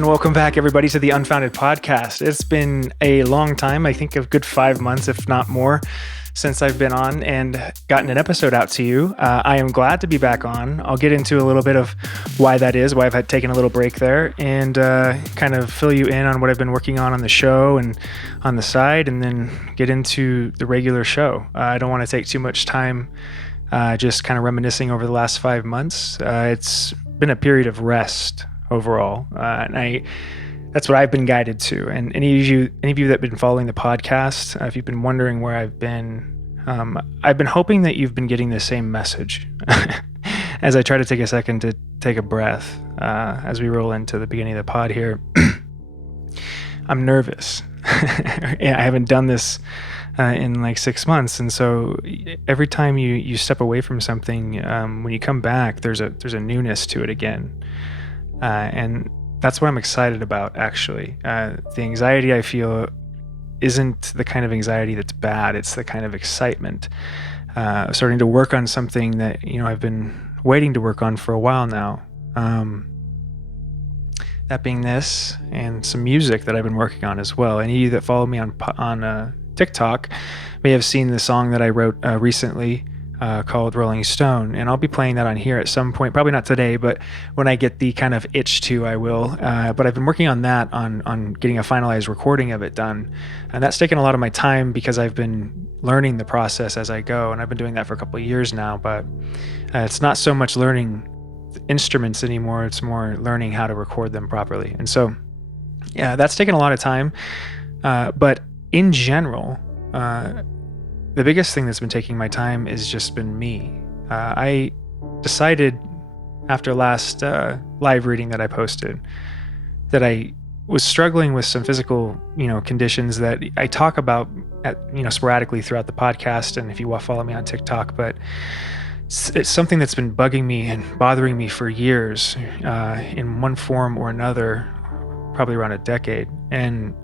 And welcome back, everybody, to the Unfounded podcast. It's been a long time, I think a good 5 months, if not more, since I've been on and gotten an episode out to you. I am glad to be back on. I'll get into a little bit of why that is, why I've had taken a little break there, and kind of fill you in on what I've been working on the show and on the side, and then get into the regular show. I don't want to take too much time just kind of reminiscing over the last 5 months. It's been a period of rest overall, and that's what I've been guided to. And any of you that have been following the podcast, if you've been wondering where I've been hoping that you've been getting the same message as I try to take a second to take a breath as we roll into the beginning of the pod here. I'm nervous. I haven't done this in like 6 months, and so every time you step away from something, when you come back, there's a newness to it again, and that's what I'm excited about, actually. The anxiety I feel isn't the kind of anxiety that's bad. It's the kind of excitement, starting to work on something that I've been waiting to work on for a while now. That being this, and some music that I've been working on as well. Any of you that follow me on TikTok may have seen the song that I wrote recently called Rolling Stone, and I'll be playing that on here at some point, probably not today, but when I get the kind of itch to, I will. But I've been working on that, on getting a finalized recording of it done, and that's taken a lot of my time because I've been learning the process as I go, and I've been doing that for a couple of years now. But it's not so much learning instruments anymore, it's more learning how to record them properly. And so yeah, that's taken a lot of time, but in general, the biggest thing that's been taking my time has just been me. I decided after last live reading that I posted that I was struggling with some physical, conditions that I talk about sporadically throughout the podcast, and if you follow me on TikTok, but it's something that's been bugging me and bothering me for years, in one form or another, probably around a decade. And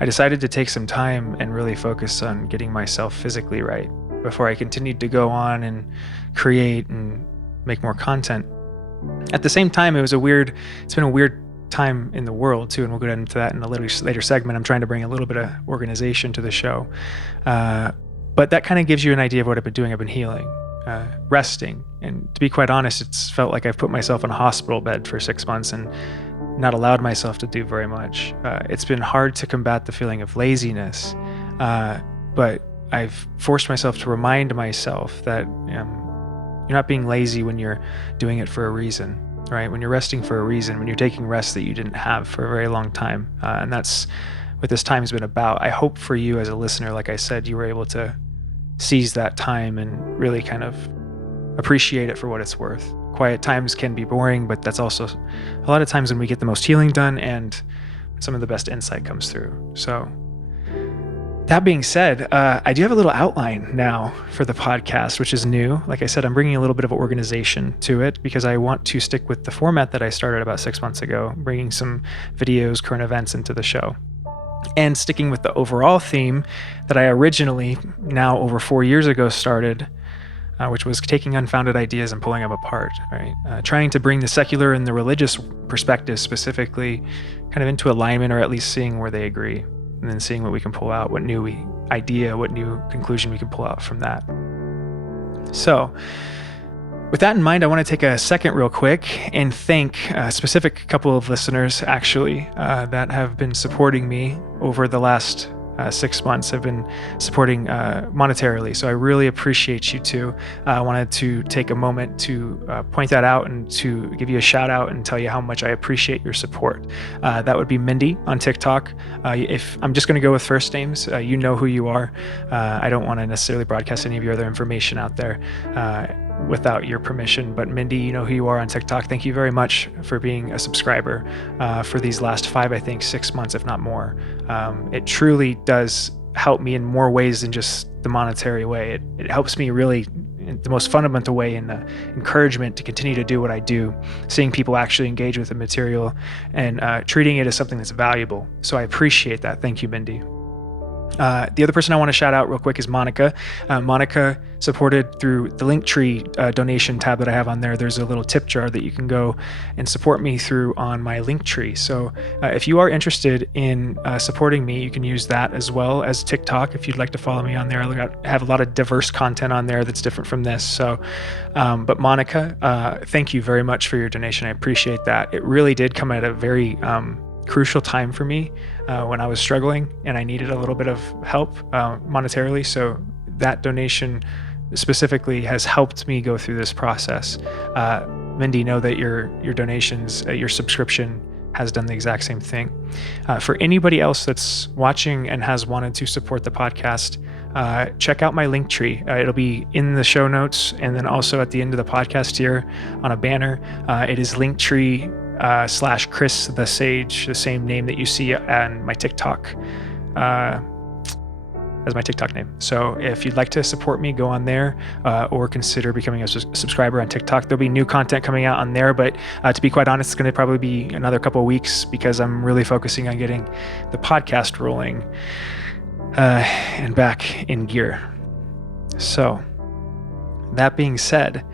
I decided to take some time and really focus on getting myself physically right before I continued to go on and create and make more content. At the same time, it's been a weird time in the world too, and we'll get into that in a later segment. I'm trying to bring a little bit of organization to the show. But that kind of gives you an idea of what I've been doing. I've been healing, resting, and to be quite honest, it's felt like I've put myself in a hospital bed for 6 months and not allowed myself to do very much. It's been hard to combat the feeling of laziness, but I've forced myself to remind myself that you're not being lazy when you're doing it for a reason, right? When you're resting for a reason, when you're taking rest that you didn't have for a very long time. And that's what this time has been about. I hope for you as a listener, like I said, you were able to seize that time and really kind of appreciate it for what it's worth. Quiet times can be boring, but that's also a lot of times when we get the most healing done and some of the best insight comes through. So that being said, I do have a little outline now for the podcast, which is new. Like I said, I'm bringing a little bit of organization to it because I want to stick with the format that I started about 6 months ago, bringing some videos, current events into the show, and sticking with the overall theme that I originally, now over 4 years ago, started, which was taking unfounded ideas and pulling them apart, right? Trying to bring the secular and the religious perspective specifically kind of into alignment, or at least seeing where they agree, and then seeing what we can pull out, what new conclusion we can pull out from that. So with that in mind, I want to take a second real quick and thank a specific couple of listeners, actually, that have been supporting me over the last 6 months, have been supporting monetarily. So I really appreciate you too. I wanted to take a moment to point that out and to give you a shout out and tell you how much I appreciate your support. That would be Mindy on TikTok. If I'm just going to go with first names, you know who you are. I don't want to necessarily broadcast any of your other information out there without your permission, but Mindy, you know who you are on TikTok. Thank you very much for being a subscriber for these last 6 months, if not more. It truly does help me in more ways than just the monetary way. It helps me really in the most fundamental way, in the encouragement to continue to do what I do, seeing people actually engage with the material and treating it as something that's valuable. So I appreciate that. Thank you, Mindy. The other person I want to shout out real quick is Monica. Monica supported through the Linktree donation tab that I have on there. There's a little tip jar that you can go and support me through on my Linktree. So if you are interested in supporting me, you can use that as well as TikTok if you'd like to follow me on there. I have a lot of diverse content on there that's different from this. So, but Monica, thank you very much for your donation. I appreciate that. It really did come at a very crucial time for me when I was struggling and I needed a little bit of help monetarily. So that donation specifically has helped me go through this process. Mindy, know that your donations, your subscription has done the exact same thing. For anybody else that's watching and has wanted to support the podcast, check out my Linktree. It'll be in the show notes and then also at the end of the podcast here on a banner. It is Linktree / christhasage, the same name that you see on my TikTok as my TikTok name. So if you'd like to support me, go on there or consider becoming a subscriber on TikTok. There'll be new content coming out on there, but to be quite honest, it's going to probably be another couple of weeks because I'm really focusing on getting the podcast rolling and back in gear. So that being said,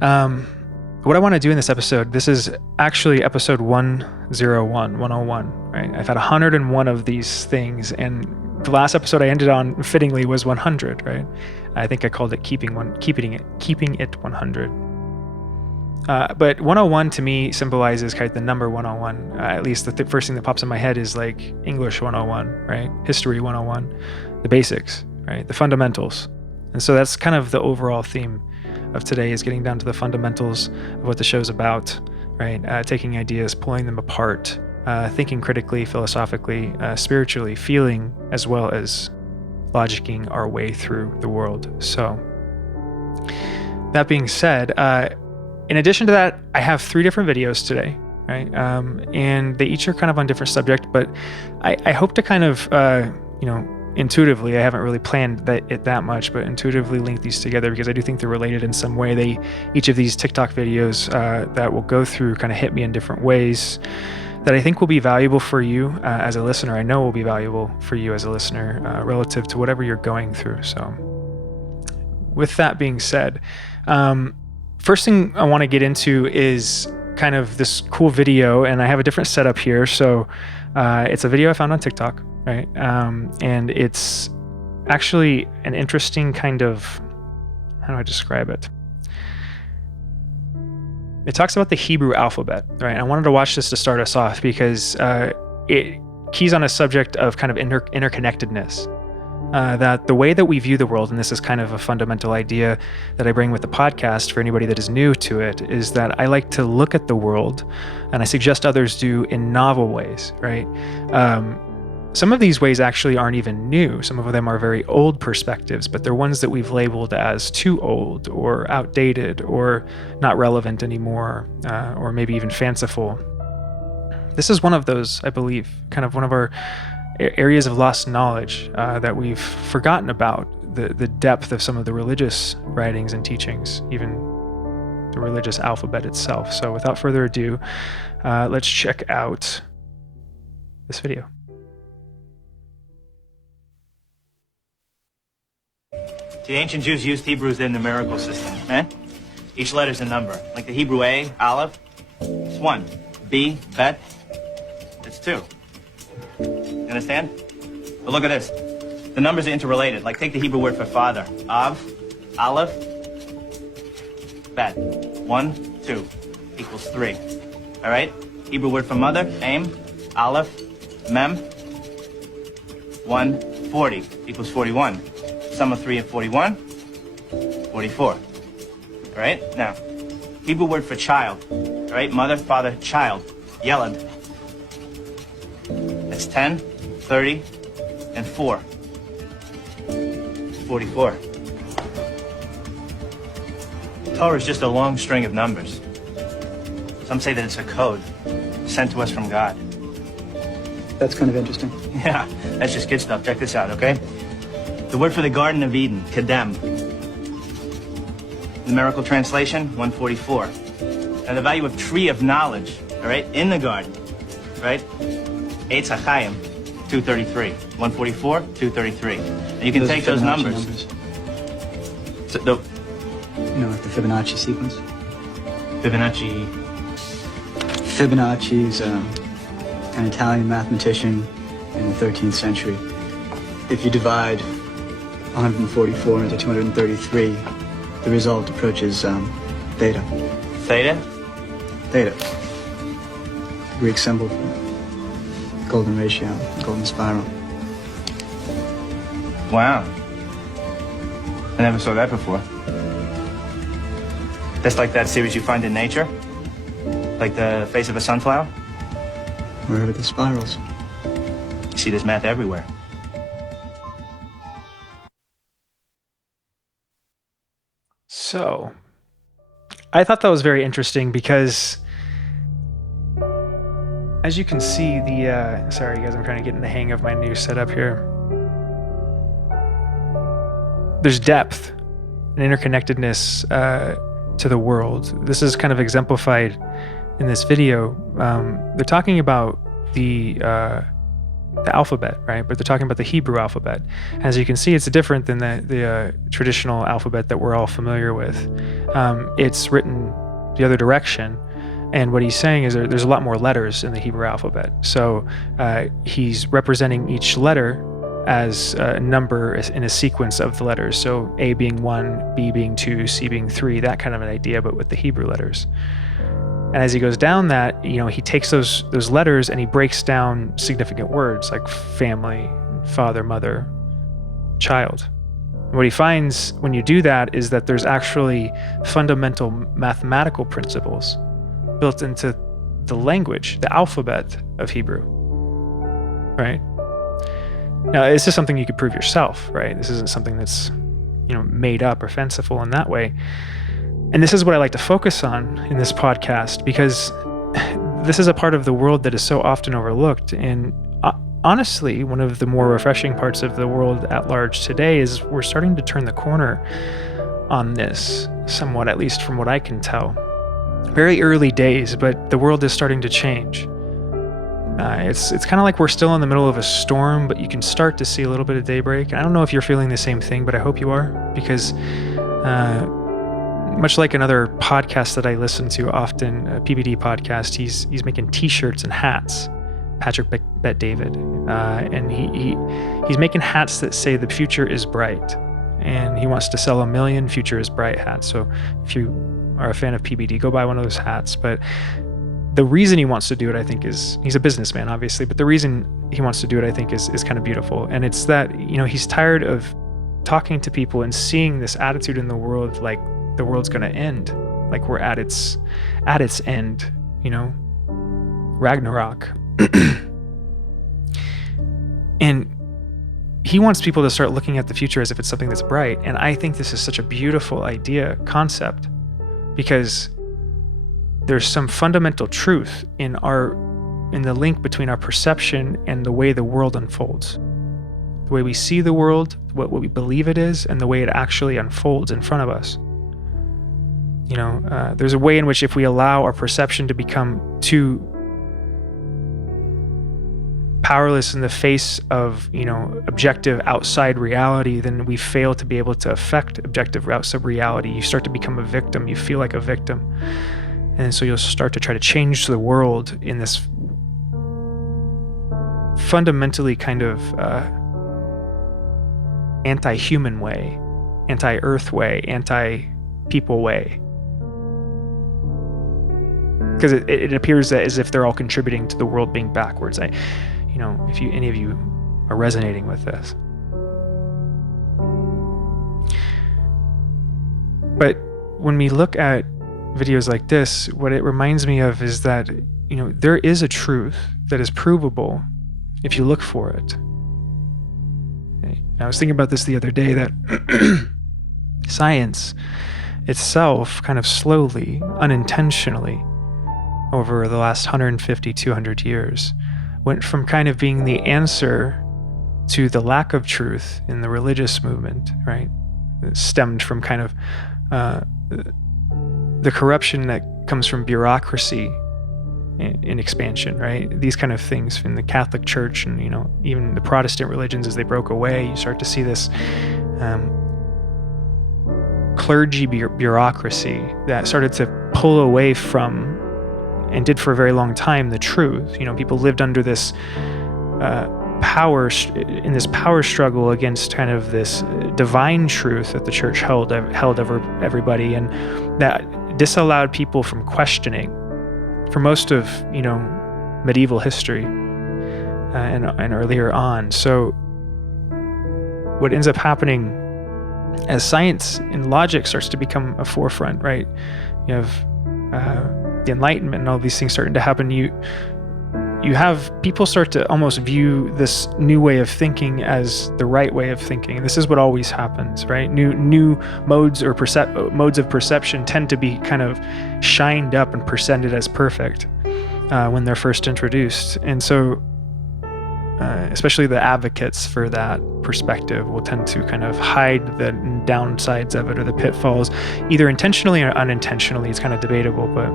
what I want to do in this episode, this is actually episode 101, right? I've had 101 of these things, and the last episode I ended on fittingly was 100, right? I think I called it keeping it 100. But 101 to me symbolizes kind of the number 101. At least the first thing that pops in my head is like English 101, right? History 101, the basics, right? The fundamentals. And so that's kind of the overall theme of today, is getting down to the fundamentals of what the show's about, right? Taking ideas, pulling them apart, thinking critically, philosophically, spiritually, feeling, as well as logicking our way through the world. So that being said, in addition to that, I have 3 different videos today, right? And they each are kind of on different subject, but I hope to kind of, intuitively, I haven't really planned it that much, but intuitively link these together because I do think they're related in some way. Each of these TikTok videos that will go through kind of hit me in different ways that I think will be valuable for you as a listener. I know will be valuable for you as a listener relative to whatever you're going through. So with that being said, first thing I want to get into is kind of this cool video, and I have a different setup here. So it's a video I found on TikTok, right? And it's actually an interesting kind of, how do I describe it? It talks about the Hebrew alphabet, right? I wanted to watch this to start us off because it keys on a subject of kind of interconnectedness. That the way that we view the world, and this is kind of a fundamental idea that I bring with the podcast for anybody that is new to it, is that I like to look at the world, and I suggest others do, in novel ways, right? Some of these ways actually aren't even new. Some of them are very old perspectives, but they're ones that we've labeled as too old or outdated or not relevant anymore, or maybe even fanciful. This is one of those, I believe, kind of one of our areas of lost knowledge that we've forgotten about, the depth of some of the religious writings and teachings, even the religious alphabet itself. So without further ado, let's check out this video. The ancient Jews used Hebrew as their numerical system, eh? Each letter's a number. Like the Hebrew A, Aleph, it's 1. B, Bet, it's 2. You understand? But look at this. The numbers are interrelated. Like take the Hebrew word for father. Av, Aleph, Bet. 1, 2 equals 3. All right? Hebrew word for mother, Aim, Aleph, Mem. 1, 40 equals 41. Sum of 3 and 41, 44. All right? Now, Hebrew word for child. All right? Mother, father, child. Yelad. That's 10, 30, and 4. 44. Torah is just a long string of numbers. Some say that it's a code sent to us from God. That's kind of interesting. Yeah, that's just kid stuff. Check this out, okay? The word for the Garden of Eden, Kedem. Numerical translation, 144. And the value of tree of knowledge, all right, in the garden, right? Eitz HaChaim, 233. 144, 233. And you can Those are take those Fibonacci numbers. So You know, like the Fibonacci sequence. Fibonacci. Fibonacci is an Italian mathematician in the 13th century. If you divide 144 into 233, the result approaches theta. Theta? Theta. The Greek symbol for golden ratio, golden spiral. Wow. I never saw that before. That's like that series you find in nature? Like the face of a sunflower? Wherever the spirals. You see this math everywhere. So, I thought that was very interesting because, as you can see, sorry guys, I'm trying to get in the hang of my new setup here. There's depth and interconnectedness to the world. This is kind of exemplified in this video. They're talking about the alphabet, right? But they're talking about the Hebrew alphabet. As you can see, it's different than the traditional alphabet that we're all familiar with. It's written the other direction. And what he's saying is there's a lot more letters in the Hebrew alphabet. So he's representing each letter as a number in a sequence of the letters. So A being 1, B being 2, C being 3, that kind of an idea, but with the Hebrew letters. And as he goes down that, he takes those letters and he breaks down significant words like family, father, mother, child. And what he finds when you do that is that there's actually fundamental mathematical principles built into the language, the alphabet of Hebrew, right? Now, this is something you could prove yourself, right? This isn't something that's, made up or fanciful in that way. And this is what I like to focus on in this podcast, because this is a part of the world that is so often overlooked. And honestly, one of the more refreshing parts of the world at large today is we're starting to turn the corner on this, somewhat, at least from what I can tell. Very early days, but the world is starting to change. It's kind of like we're still in the middle of a storm, but you can start to see a little bit of daybreak. And I don't know if you're feeling the same thing, but I hope you are, because much like another podcast that I listen to often, a PBD podcast, he's making T-shirts and hats. Patrick Bet David, and he's making hats that say the future is bright, and he wants to sell 1 million future is bright hats. So if you are a fan of PBD, go buy one of those hats. But the reason he wants to do it, I think, is he's a businessman, obviously, but the reason he wants to do it, I think, is kind of beautiful. And it's that, he's tired of talking to people and seeing this attitude in the world like the world's going to end, like we're at its end, Ragnarok. And he wants people to start looking at the future as if it's something that's bright. And I think this is such a beautiful concept, because there's some fundamental truth in the link between our perception and the way the world unfolds. The way we see the world, what we believe it is, and the way it actually unfolds in front of us. There's a way in which if we allow our perception to become too powerless in the face of, objective outside reality, then we fail to be able to affect objective outside reality. You start to become a victim. You feel like a victim. And so you'll start to try to change the world in this fundamentally kind of anti-human way, anti-earth way, anti-people way. Because it appears that as if they're all contributing to the world being backwards. If any of you are resonating with this. But when we look at videos like this, what it reminds me of is that, there is a truth that is provable if you look for it. I was thinking about this the other day, that science itself kind of slowly, unintentionally, over the last 150, 200 years, went from kind of being the answer to the lack of truth in the religious movement, right? It stemmed from kind of the corruption that comes from bureaucracy in expansion, right? These kind of things in the Catholic Church and, even the Protestant religions, as they broke away, you start to see this clergy bureaucracy that started to pull away from, and did for a very long time, the truth. People lived under this power struggle against kind of this divine truth that the church held over everybody, and that disallowed people from questioning for most of medieval history and earlier on. So what ends up happening as science and logic starts to become a forefront, right? You have the Enlightenment and all these things starting to happen. You have people start to almost view this new way of thinking as the right way of thinking. And this is what always happens, right? New modes of perception tend to be kind of shined up and presented as perfect when they're first introduced. And so especially the advocates for that perspective will tend to kind of hide the downsides of it or the pitfalls, either intentionally or unintentionally. It's kind of debatable, but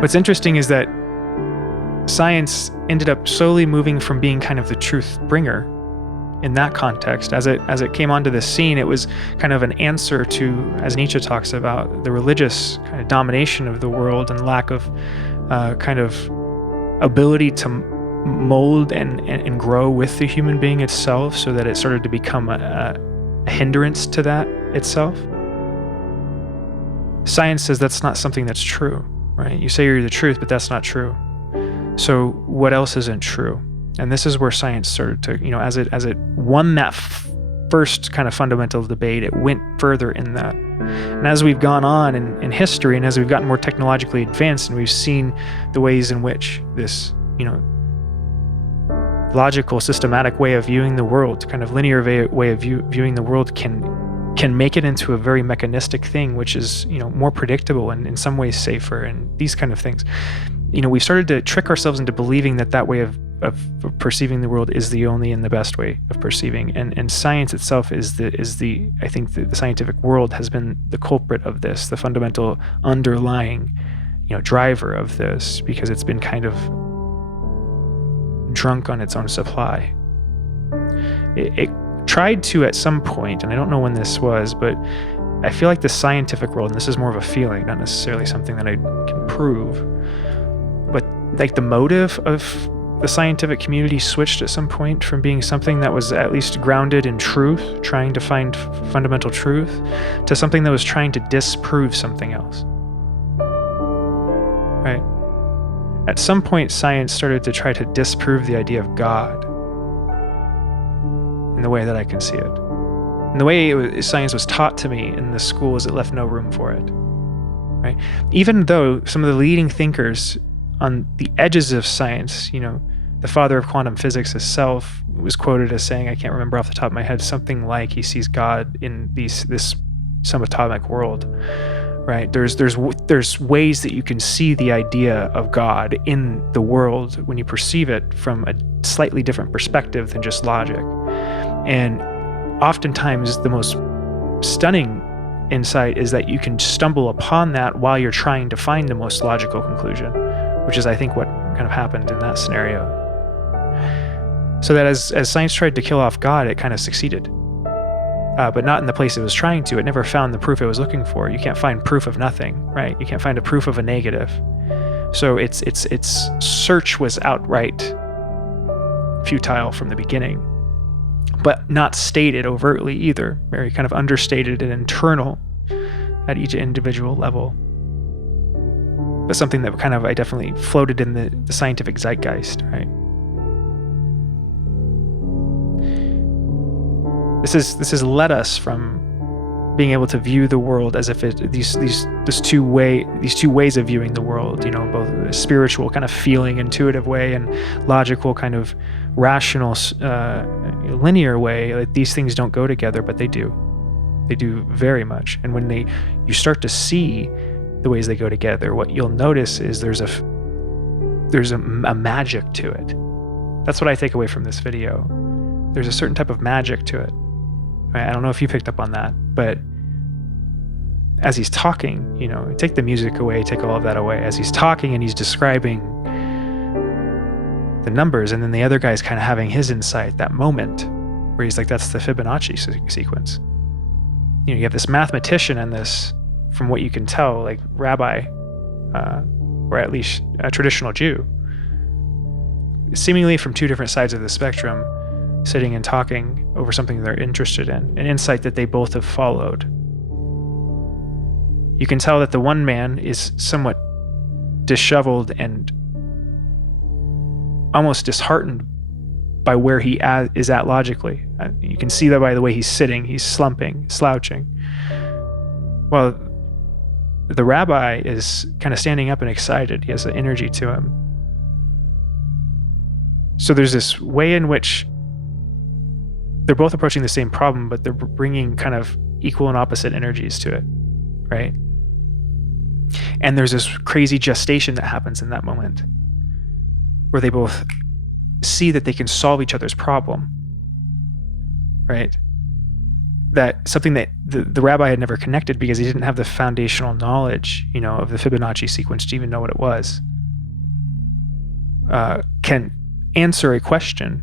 what's interesting is that science ended up slowly moving from being kind of the truth bringer in that context. As it came onto the scene, it was kind of an answer to, as Nietzsche talks about, the religious kind of domination of the world and lack of kind of ability to mold and grow with the human being itself, so that it started to become a hindrance to that itself. Science says that's not something that's true, right? You say you're the truth, but that's not true. So what else isn't true? And this is where science started to, as it won that first kind of fundamental debate, it went further in that. And as we've gone on in history, and as we've gotten more technologically advanced, and we've seen the ways in which this, logical, systematic way of viewing the world, kind of linear way of viewing the world can make it into a very mechanistic thing, which is, more predictable and in some ways safer, and these kind of things. We've started to trick ourselves into believing that way of perceiving the world is the only and the best way of perceiving. And science itself is I think the scientific world has been the culprit of this, the fundamental underlying, driver of this, because it's been kind of drunk on its own supply. It tried to at some point, and I don't know when this was, but I feel like the scientific world, and this is more of a feeling, not necessarily something that I can prove, but like the motive of the scientific community switched at some point from being something that was at least grounded in truth, trying to find fundamental truth, to something that was trying to disprove something else. Right? At some point, science started to try to disprove the idea of God in the way that I can see it. And the way science was taught to me in the school is it left no room for it. Right? Even though some of the leading thinkers on the edges of science, the father of quantum physics himself was quoted as saying, I can't remember off the top of my head, something like he sees God in this subatomic world. Right? There's ways that you can see the idea of God in the world when you perceive it from a slightly different perspective than just logic. And oftentimes the most stunning insight is that you can stumble upon that while you're trying to find the most logical conclusion, which is, I think, what kind of happened in that scenario. So that as science tried to kill off God, it kind of succeeded. But not in the place it was trying to. It never found the proof it was looking for. You can't find proof of nothing, right? You can't find a proof of a negative. So its search was outright futile from the beginning, but not stated overtly either. Very kind of understated and internal at each individual level. But something that kind of I definitely floated in the scientific zeitgeist, right? This has led us from being able to view the world as if these two ways of viewing the world, both a spiritual kind of feeling, intuitive way, and logical kind of rational, linear way. Like, these things don't go together, but they do. They do very much. And when you start to see the ways they go together, what you'll notice is there's a magic to it. That's what I take away from this video. There's a certain type of magic to it. I don't know if you picked up on that, but as he's talking, take the music away, take all of that away, as he's talking and he's describing the numbers, and then the other guy's kind of having his insight, that moment where he's like, that's the Fibonacci sequence. You have this mathematician and this, from what you can tell, like rabbi, or at least a traditional Jew, seemingly from two different sides of the spectrum, sitting and talking over something they're interested in, an insight that they both have followed. You can tell that the one man is somewhat disheveled and almost disheartened by where he is at logically. You can see that by the way he's sitting, he's slumping, slouching. Well, the rabbi is kind of standing up and excited. He has an energy to him. So there's this way in which they're both approaching the same problem, but they're bringing kind of equal and opposite energies to it, right? And there's this crazy gestation that happens in that moment where they both see that they can solve each other's problem, right? That something that the rabbi had never connected because he didn't have the foundational knowledge, of the Fibonacci sequence to even know what it was, can answer a question,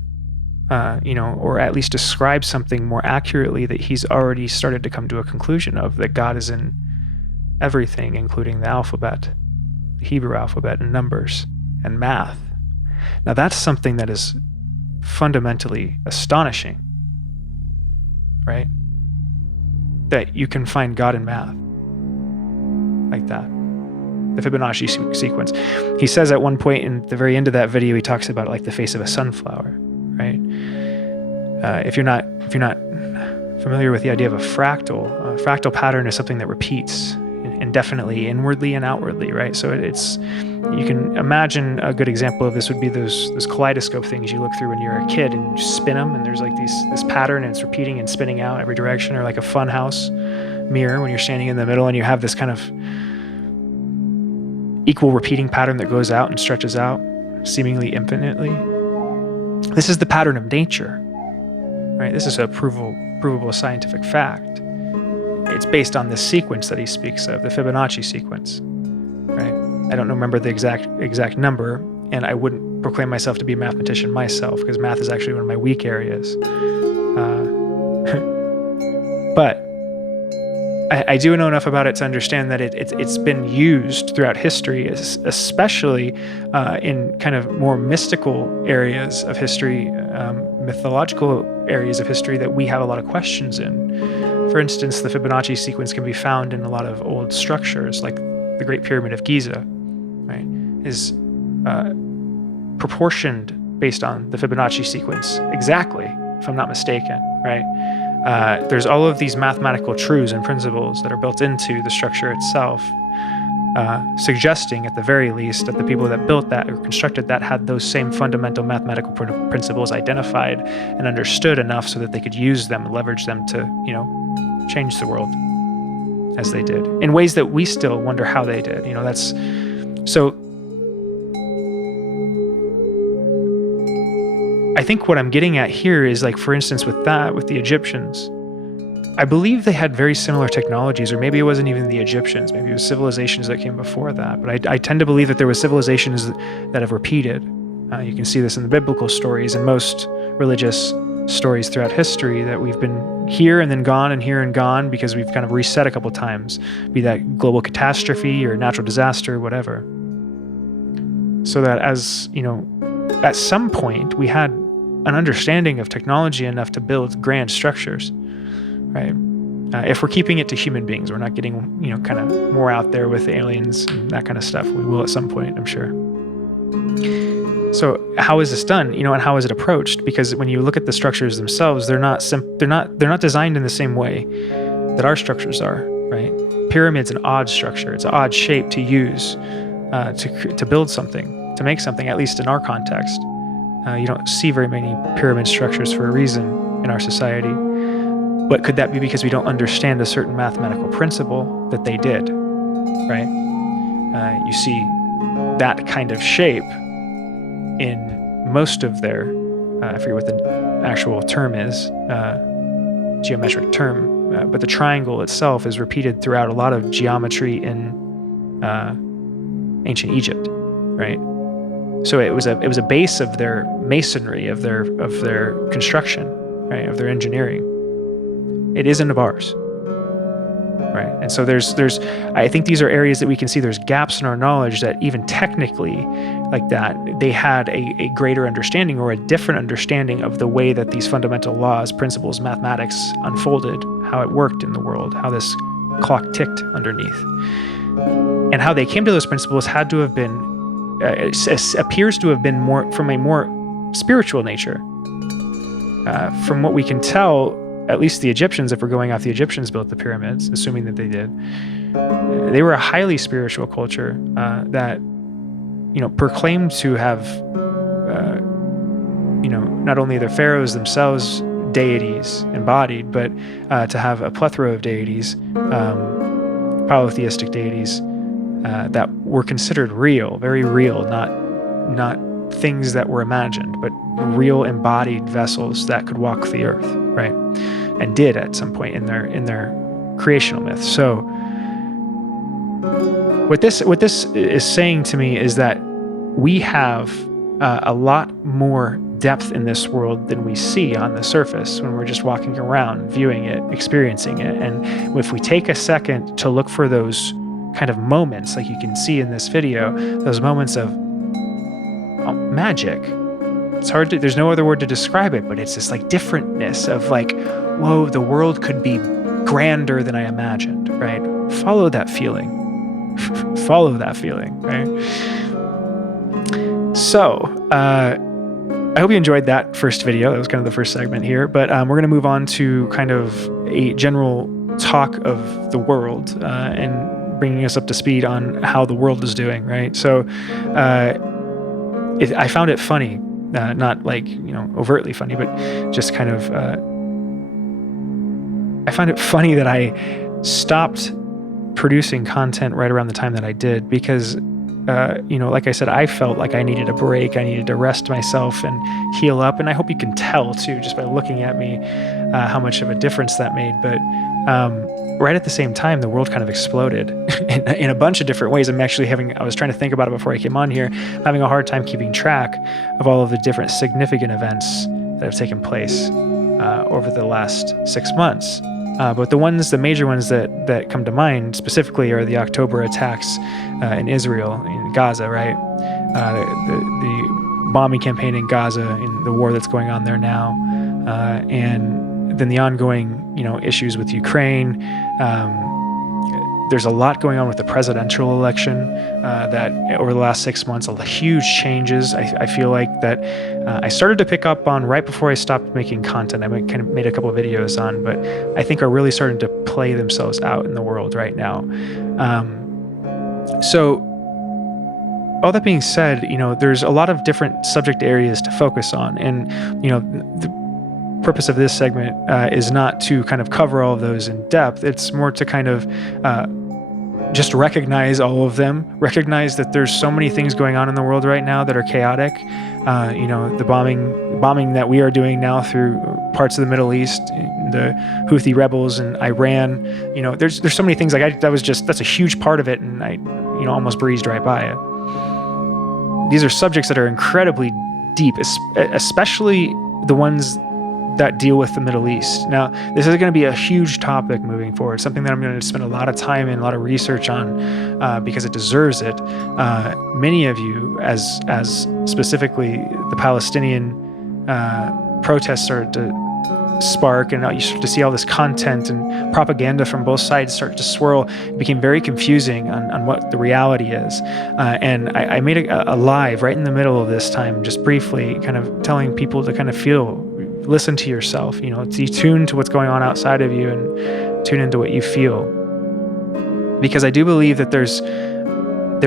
or at least describe something more accurately that he's already started to come to a conclusion of, that God is in everything, including the alphabet, the Hebrew alphabet, and numbers and math. Now that's something that is fundamentally astonishing, right? That you can find God in math like that. The Fibonacci sequence. He says at one point in the very end of that video, he talks about like the face of a sunflower, right? If you're not familiar with the idea of a fractal pattern is something that repeats indefinitely, inwardly and outwardly, right? So you can imagine a good example of this would be those kaleidoscope things you look through when you're a kid and you spin them, and there's like this pattern and it's repeating and spinning out every direction, or like a fun house mirror when you're standing in the middle and you have this kind of equal repeating pattern that goes out and stretches out seemingly infinitely. This is the pattern of nature, right? This is a provable scientific fact. It's based on this sequence that he speaks of, the Fibonacci sequence, right? I don't remember the exact number, and I wouldn't proclaim myself to be a mathematician myself, because math is actually one of my weak areas. But I do know enough about it to understand that it's been used throughout history, especially in kind of more mystical areas of history, mythological areas of history that we have a lot of questions in. For instance, the Fibonacci sequence can be found in a lot of old structures, like the Great Pyramid of Giza, right? Is proportioned based on the Fibonacci sequence exactly, if I'm not mistaken, right? There's all of these mathematical truths and principles that are built into the structure itself, suggesting at the very least that the people that built that or constructed that had those same fundamental mathematical principles identified and understood enough so that they could use them and leverage them to, change the world as they did in ways that we still wonder how they did. That's so. I think what I'm getting at here is, like, for instance, with the Egyptians, I believe they had very similar technologies, or maybe it wasn't even the Egyptians, maybe it was civilizations that came before that. But I tend to believe that there were civilizations that have repeated. You can see this in the biblical stories and most religious stories throughout history, that we've been here and then gone and here and gone because we've kind of reset a couple times, be that global catastrophe or natural disaster, whatever. So that as, at some point we had an understanding of technology enough to build grand structures, right? If we're keeping it to human beings, we're not getting, kind of more out there with aliens and that kind of stuff. We will at some point, I'm sure. So how is this done? And how is it approached? Because when you look at the structures themselves, they're not designed in the same way that our structures are, right? Pyramid's an odd structure. It's an odd shape to use to build something, to make something, at least in our context. You don't see very many pyramid structures for a reason in our society. But could that be because we don't understand a certain mathematical principle that they did, right? You see that kind of shape in most of their, I forget what the actual term is, geometric term, but the triangle itself is repeated throughout a lot of geometry in ancient Egypt, right? So it was a base of their masonry, of their construction, right, of their engineering. It isn't of ours, right? And so there's I think these are areas that we can see there's gaps in our knowledge that even technically, like that, they had a greater understanding or a different understanding of the way that these fundamental laws, principles, mathematics unfolded, how it worked in the world, how this clock ticked underneath. And how they came to those principles had to have been, appears to have been more from a more spiritual nature. From what we can tell, at least the Egyptians, if we're going off the Egyptians built the pyramids, assuming that they did, they were a highly spiritual culture that, proclaimed to have, not only their pharaohs themselves deities embodied, but to have a plethora of deities, polytheistic deities, that were considered real, very real, not things that were imagined, but real embodied vessels that could walk the earth, right? And did at some point in their creational myth. So what this is saying to me is that we have a lot more depth in this world than we see on the surface when we're just walking around, viewing it, experiencing it. And if we take a second to look for those kind of moments, like you can see in this video, those moments of magic. It's hard to, there's no other word to describe it, but it's this like differentness of like, whoa, the world could be grander than I imagined, right? Follow that feeling. Follow that feeling, right? So, I hope you enjoyed that first video. That was kind of the first segment here, but we're going to move on to kind of a general talk of the world and bringing us up to speed on how the world is doing, right? So I found it funny, not like, overtly funny, but just kind of, I find it funny that I stopped producing content right around the time that I did because, like I said, I felt like I needed a break. I needed to rest myself and heal up. And I hope you can tell too, just by looking at me, how much of a difference that made. But right at the same time, the world kind of exploded in a bunch of different ways. I was trying to think about it before I came on here, having a hard time keeping track of all of the different significant events that have taken place over the last 6 months. But the major ones that come to mind specifically are the October attacks in Israel, in Gaza, right? The bombing campaign in Gaza, in the war that's going on there now, and then the ongoing, issues with Ukraine. There's a lot going on with the presidential election that over the last 6 months, huge changes. I feel like that I started to pick up on right before I stopped making content. I kind of made a couple of videos on, but I think are really starting to play themselves out in the world right now. So all that being said, there's a lot of different subject areas to focus on. And, the purpose of this segment is not to kind of cover all of those in depth. It's more to kind of just recognize all of them, recognize that there's so many things going on in the world right now that are chaotic. The bombing that we are doing now through parts of the Middle East, the Houthi rebels in Iran. There's so many things that's a huge part of it, and I almost breezed right by it. These are subjects that are incredibly deep, especially the ones that deal with the Middle East. Now, this is going to be a huge topic moving forward, something that I'm going to spend a lot of time and a lot of research on because it deserves it. Many of you, as specifically the Palestinian protests started to spark, and you start to see all this content and propaganda from both sides start to swirl. It became very confusing on what the reality is. And I made a live right in the middle of this time, just briefly, kind of telling people to kind of listen to yourself, tune to what's going on outside of you and tune into what you feel. Because I do believe that there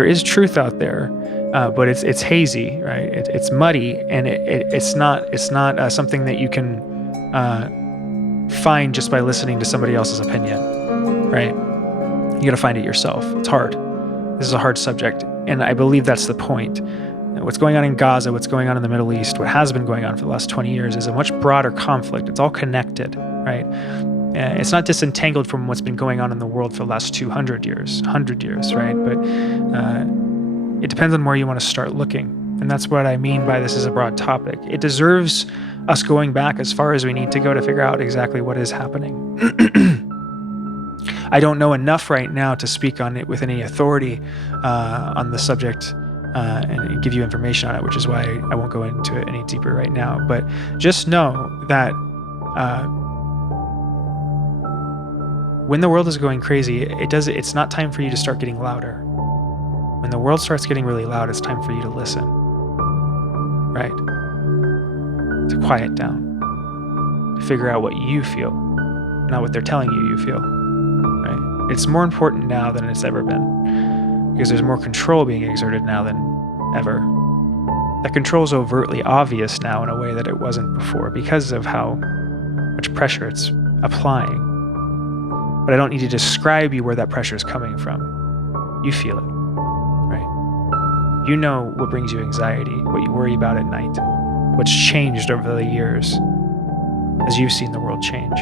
is truth out there, but it's hazy, right? It's muddy, and it's not something that you can find just by listening to somebody else's opinion, right? You got to find it yourself. It's hard. This is a hard subject, and I believe that's the point. What's going on in Gaza, what's going on in the Middle East, what has been going on for the last 20 years is a much broader conflict. It's all connected, right? It's not disentangled from what's been going on in the world for the last 200 years, 100 years, right? But it depends on where you want to start looking. And that's what I mean by this is a broad topic. It deserves us going back as far as we need to go to figure out exactly what is happening. I don't know enough right now to speak on it with any authority on the subject and give you information on it, which is why I won't go into it any deeper right now. But just know that when the world is going crazy, it's not time for you to start getting louder. When the world starts getting really loud, it's time for you to listen, right? To quiet down, to figure out what you feel, not what they're telling you feel, right? It's more important now than it's ever been, because there's more control being exerted now than ever. That control is overtly obvious now in a way that it wasn't before because of how much pressure it's applying. But I don't need to describe you where that pressure is coming from. You feel it, right? You know what brings you anxiety, what you worry about at night, what's changed over the years as you've seen the world change.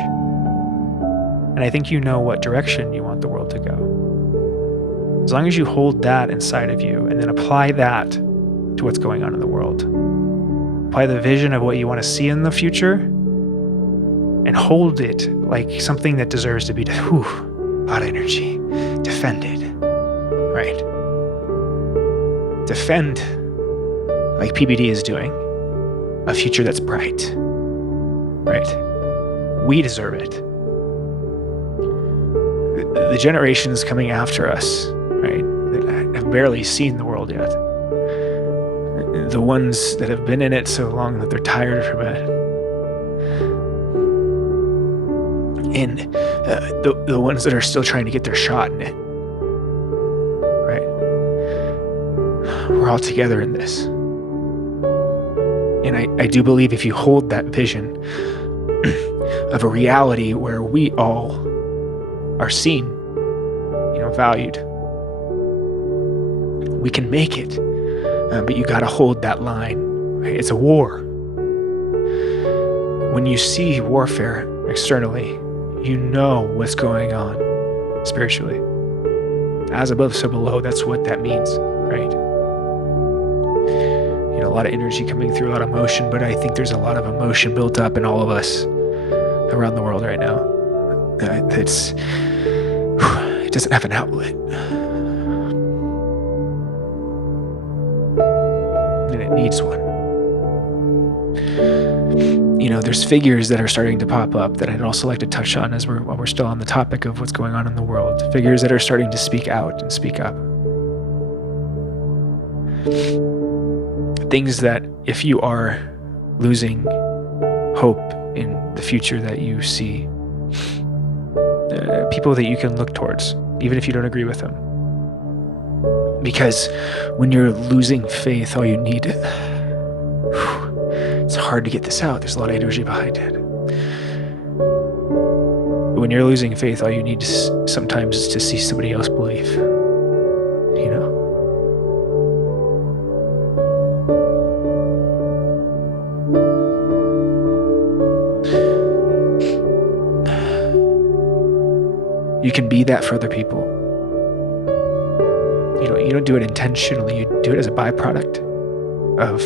And I think you know what direction you want the world to go. As long as you hold that inside of you and then apply that to what's going on in the world. Apply the vision of what you want to see in the future and hold it like something that deserves to be, a lot of energy, defended, right? Defend, like PBD is doing, a future that's bright, right? We deserve it. The generations coming after us, right, that have barely seen the world yet, the ones that have been in it so long that they're tired from it, and the ones that are still trying to get their shot in it, right? We're all together in this. And I do believe if you hold that vision of a reality where we all are seen, valued, we can make it. But you got to hold that line. Right? It's a war. When you see warfare externally, you know what's going on spiritually. As above, so below. That's what that means, right? A lot of energy coming through, a lot of emotion, but I think there's a lot of emotion built up in all of us around the world right now. It doesn't have an outlet. And it needs one. There's figures that are starting to pop up that I'd also like to touch on while we're still on the topic of what's going on in the world. Figures that are starting to speak out and speak up. Things that if you are losing hope in the future that you see, people that you can look towards, even if you don't agree with them. Because when you're losing faith, all you need, it's hard to get this out. There's a lot of energy behind it. When you're losing faith, all you need sometimes is to see somebody else believe. You can be that for other people. You don't do it intentionally. You do it as a byproduct of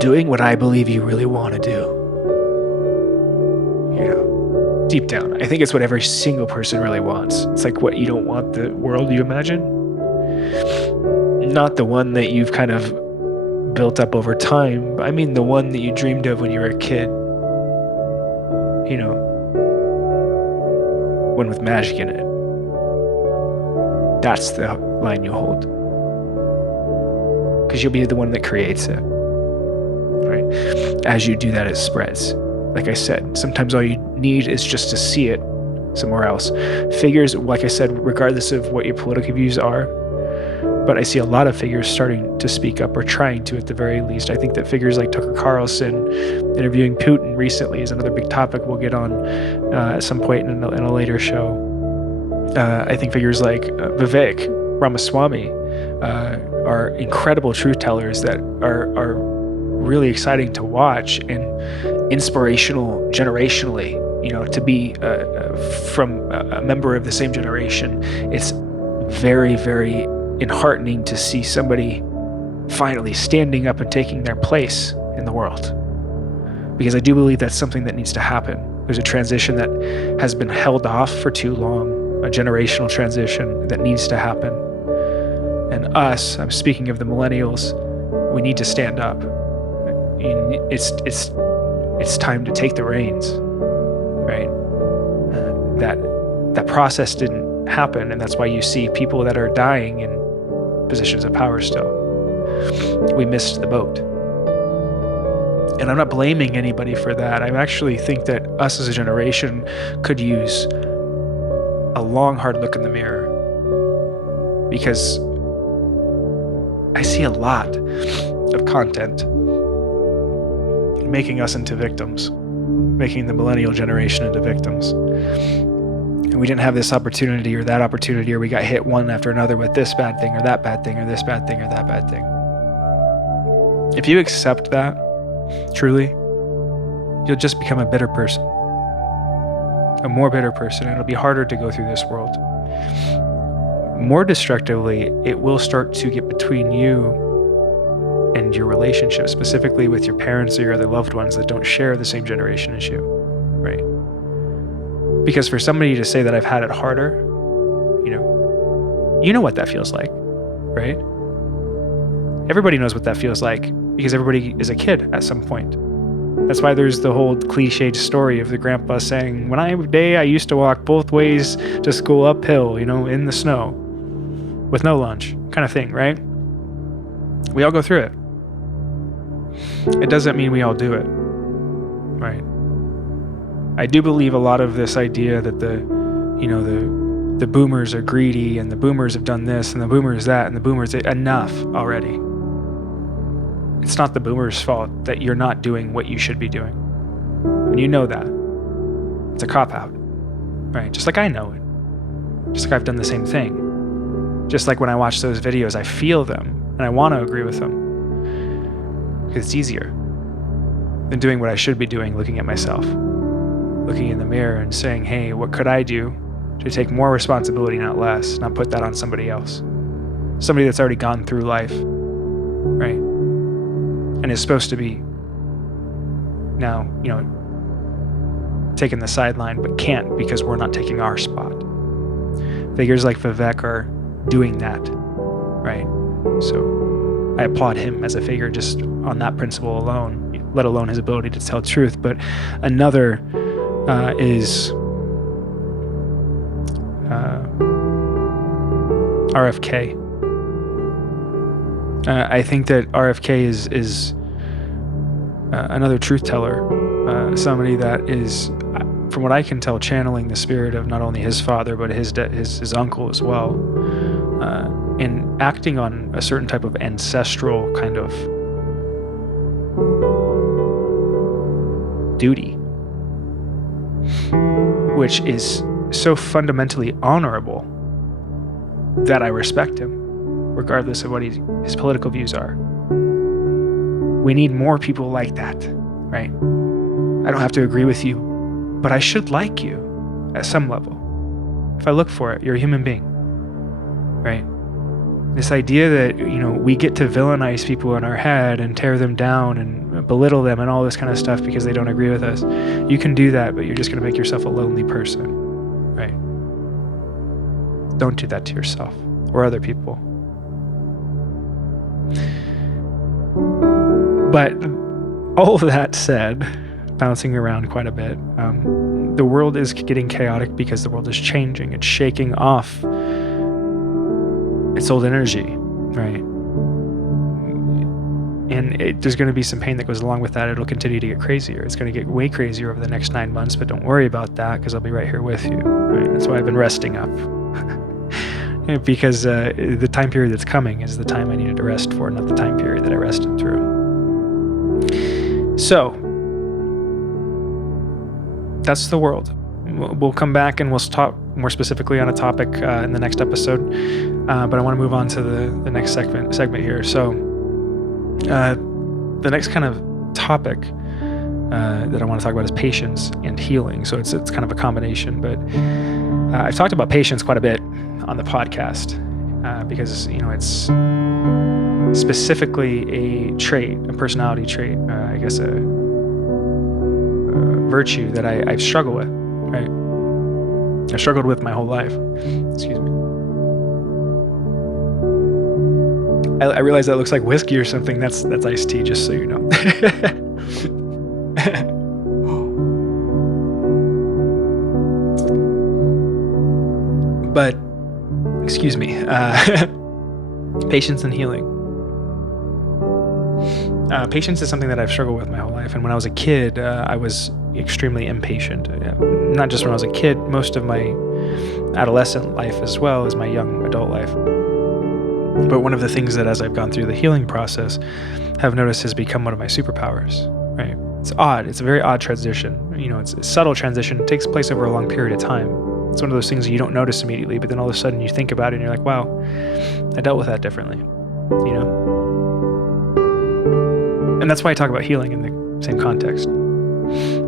doing what I believe you really want to do. Deep down. I think it's what every single person really wants. It's like what you don't want the world you imagine. Not the one that you've kind of built up over time. I mean the one that you dreamed of when you were a kid. One with magic in it. That's the line you hold. Because you'll be the one that creates it. Right? As you do that, it spreads. Like I said, sometimes all you need is just to see it somewhere else. Figures, like I said, regardless of what your political views are, but I see a lot of figures starting to speak up, or trying to at the very least. I think that figures like Tucker Carlson interviewing Putin recently is another big topic we'll get on at some point in a later show. I think figures like Vivek Ramaswamy are incredible truth tellers that are really exciting to watch and inspirational generationally. To be from a member of the same generation, it's very, very enheartening to see somebody finally standing up and taking their place in the world. Because I do believe that's something that needs to happen. There's a transition that has been held off for too long, a generational transition that needs to happen. And us, I'm speaking of the millennials, we need to stand up. It's time to take the reins, right? That process didn't happen, and that's why you see people that are dying in positions of power still. We missed the boat. And I'm not blaming anybody for that. I actually think that us as a generation could use a long, hard look in the mirror, because I see a lot of content making us into victims, making the millennial generation into victims. And we didn't have this opportunity or that opportunity, or we got hit one after another with this bad thing or that bad thing or this bad thing or that bad thing. If you accept that, truly, you'll just become a bitter person, a more bitter person, and it'll be harder to go through this world. More destructively, it will start to get between you and your relationship, specifically with your parents or your other loved ones that don't share the same generation as you, right? Because for somebody to say that I've had it harder, you know what that feels like, right? Everybody knows what that feels like, because everybody is a kid at some point. That's why there's the whole cliched story of the grandpa saying, when I used to walk both ways to school uphill, in the snow, with no lunch, kind of thing, right? We all go through it. It doesn't mean we all do it, right? I do believe a lot of this idea that the boomers are greedy, and the boomers have done this, and the boomers that, and the boomers, enough already. It's not the boomers' fault that you're not doing what you should be doing. And you know that. It's a cop-out, right? Just like I know it. Just like I've done the same thing. Just like when I watch those videos, I feel them, and I want to agree with them. Because it's easier than doing what I should be doing, looking at myself, looking in the mirror and saying, hey, what could I do to take more responsibility, not less, not put that on somebody else? Somebody that's already gone through life, right? And is supposed to be now, taking the sideline, but can't because we're not taking our spot. Figures like Vivek are doing that, right? So I applaud him as a figure just on that principle alone, let alone his ability to tell truth. But another is RFK. I think that RFK is another truth teller, somebody that is, from what I can tell, channeling the spirit of not only his father but his uncle as well, and acting on a certain type of ancestral kind of duty, which is so fundamentally honorable that I respect him, regardless of what his political views are. We need more people like that, right? I don't have to agree with you, but I should like you at some level. If I look for it, you're a human being, right? This idea that, we get to villainize people in our head and tear them down and belittle them and all this kind of stuff because they don't agree with us. You can do that, but you're just going to make yourself a lonely person, right? Don't do that to yourself or other people. But all of that said, bouncing around quite a bit, the world is getting chaotic because the world is changing. It's shaking off its old energy, right? And there's going to be some pain that goes along with that. It'll continue to get crazier. It's going to get way crazier over the next 9 months, but don't worry about that because I'll be right here with you, right? That's why I've been resting up. Because the time period that's coming is the time I needed to rest for, not the time period that I rested through. So, that's the world. We'll come back and we'll talk more specifically on a topic in the next episode, but I want to move on to the next segment here. So, the next kind of topic that I want to talk about is patience and healing. So it's kind of a combination, but I've talked about patience quite a bit on the podcast because it's specifically a trait, a personality trait, I guess a virtue that I've struggled with, right? I've struggled with my whole life. Excuse me. I realize that looks like whiskey or something. That's iced tea, just so you know. But, excuse me, patience and healing. Patience is something that I've struggled with my whole life. And when I was a kid, I was extremely impatient. Not just when I was a kid, most of my adolescent life as well as my young adult life. But one of the things that as I've gone through the healing process, have noticed has become one of my superpowers, right? It's odd. It's a very odd transition. It's a subtle transition. It takes place over a long period of time. It's one of those things that you don't notice immediately, but then all of a sudden you think about it and you're like, wow, I dealt with that differently, And that's why I talk about healing in the same context,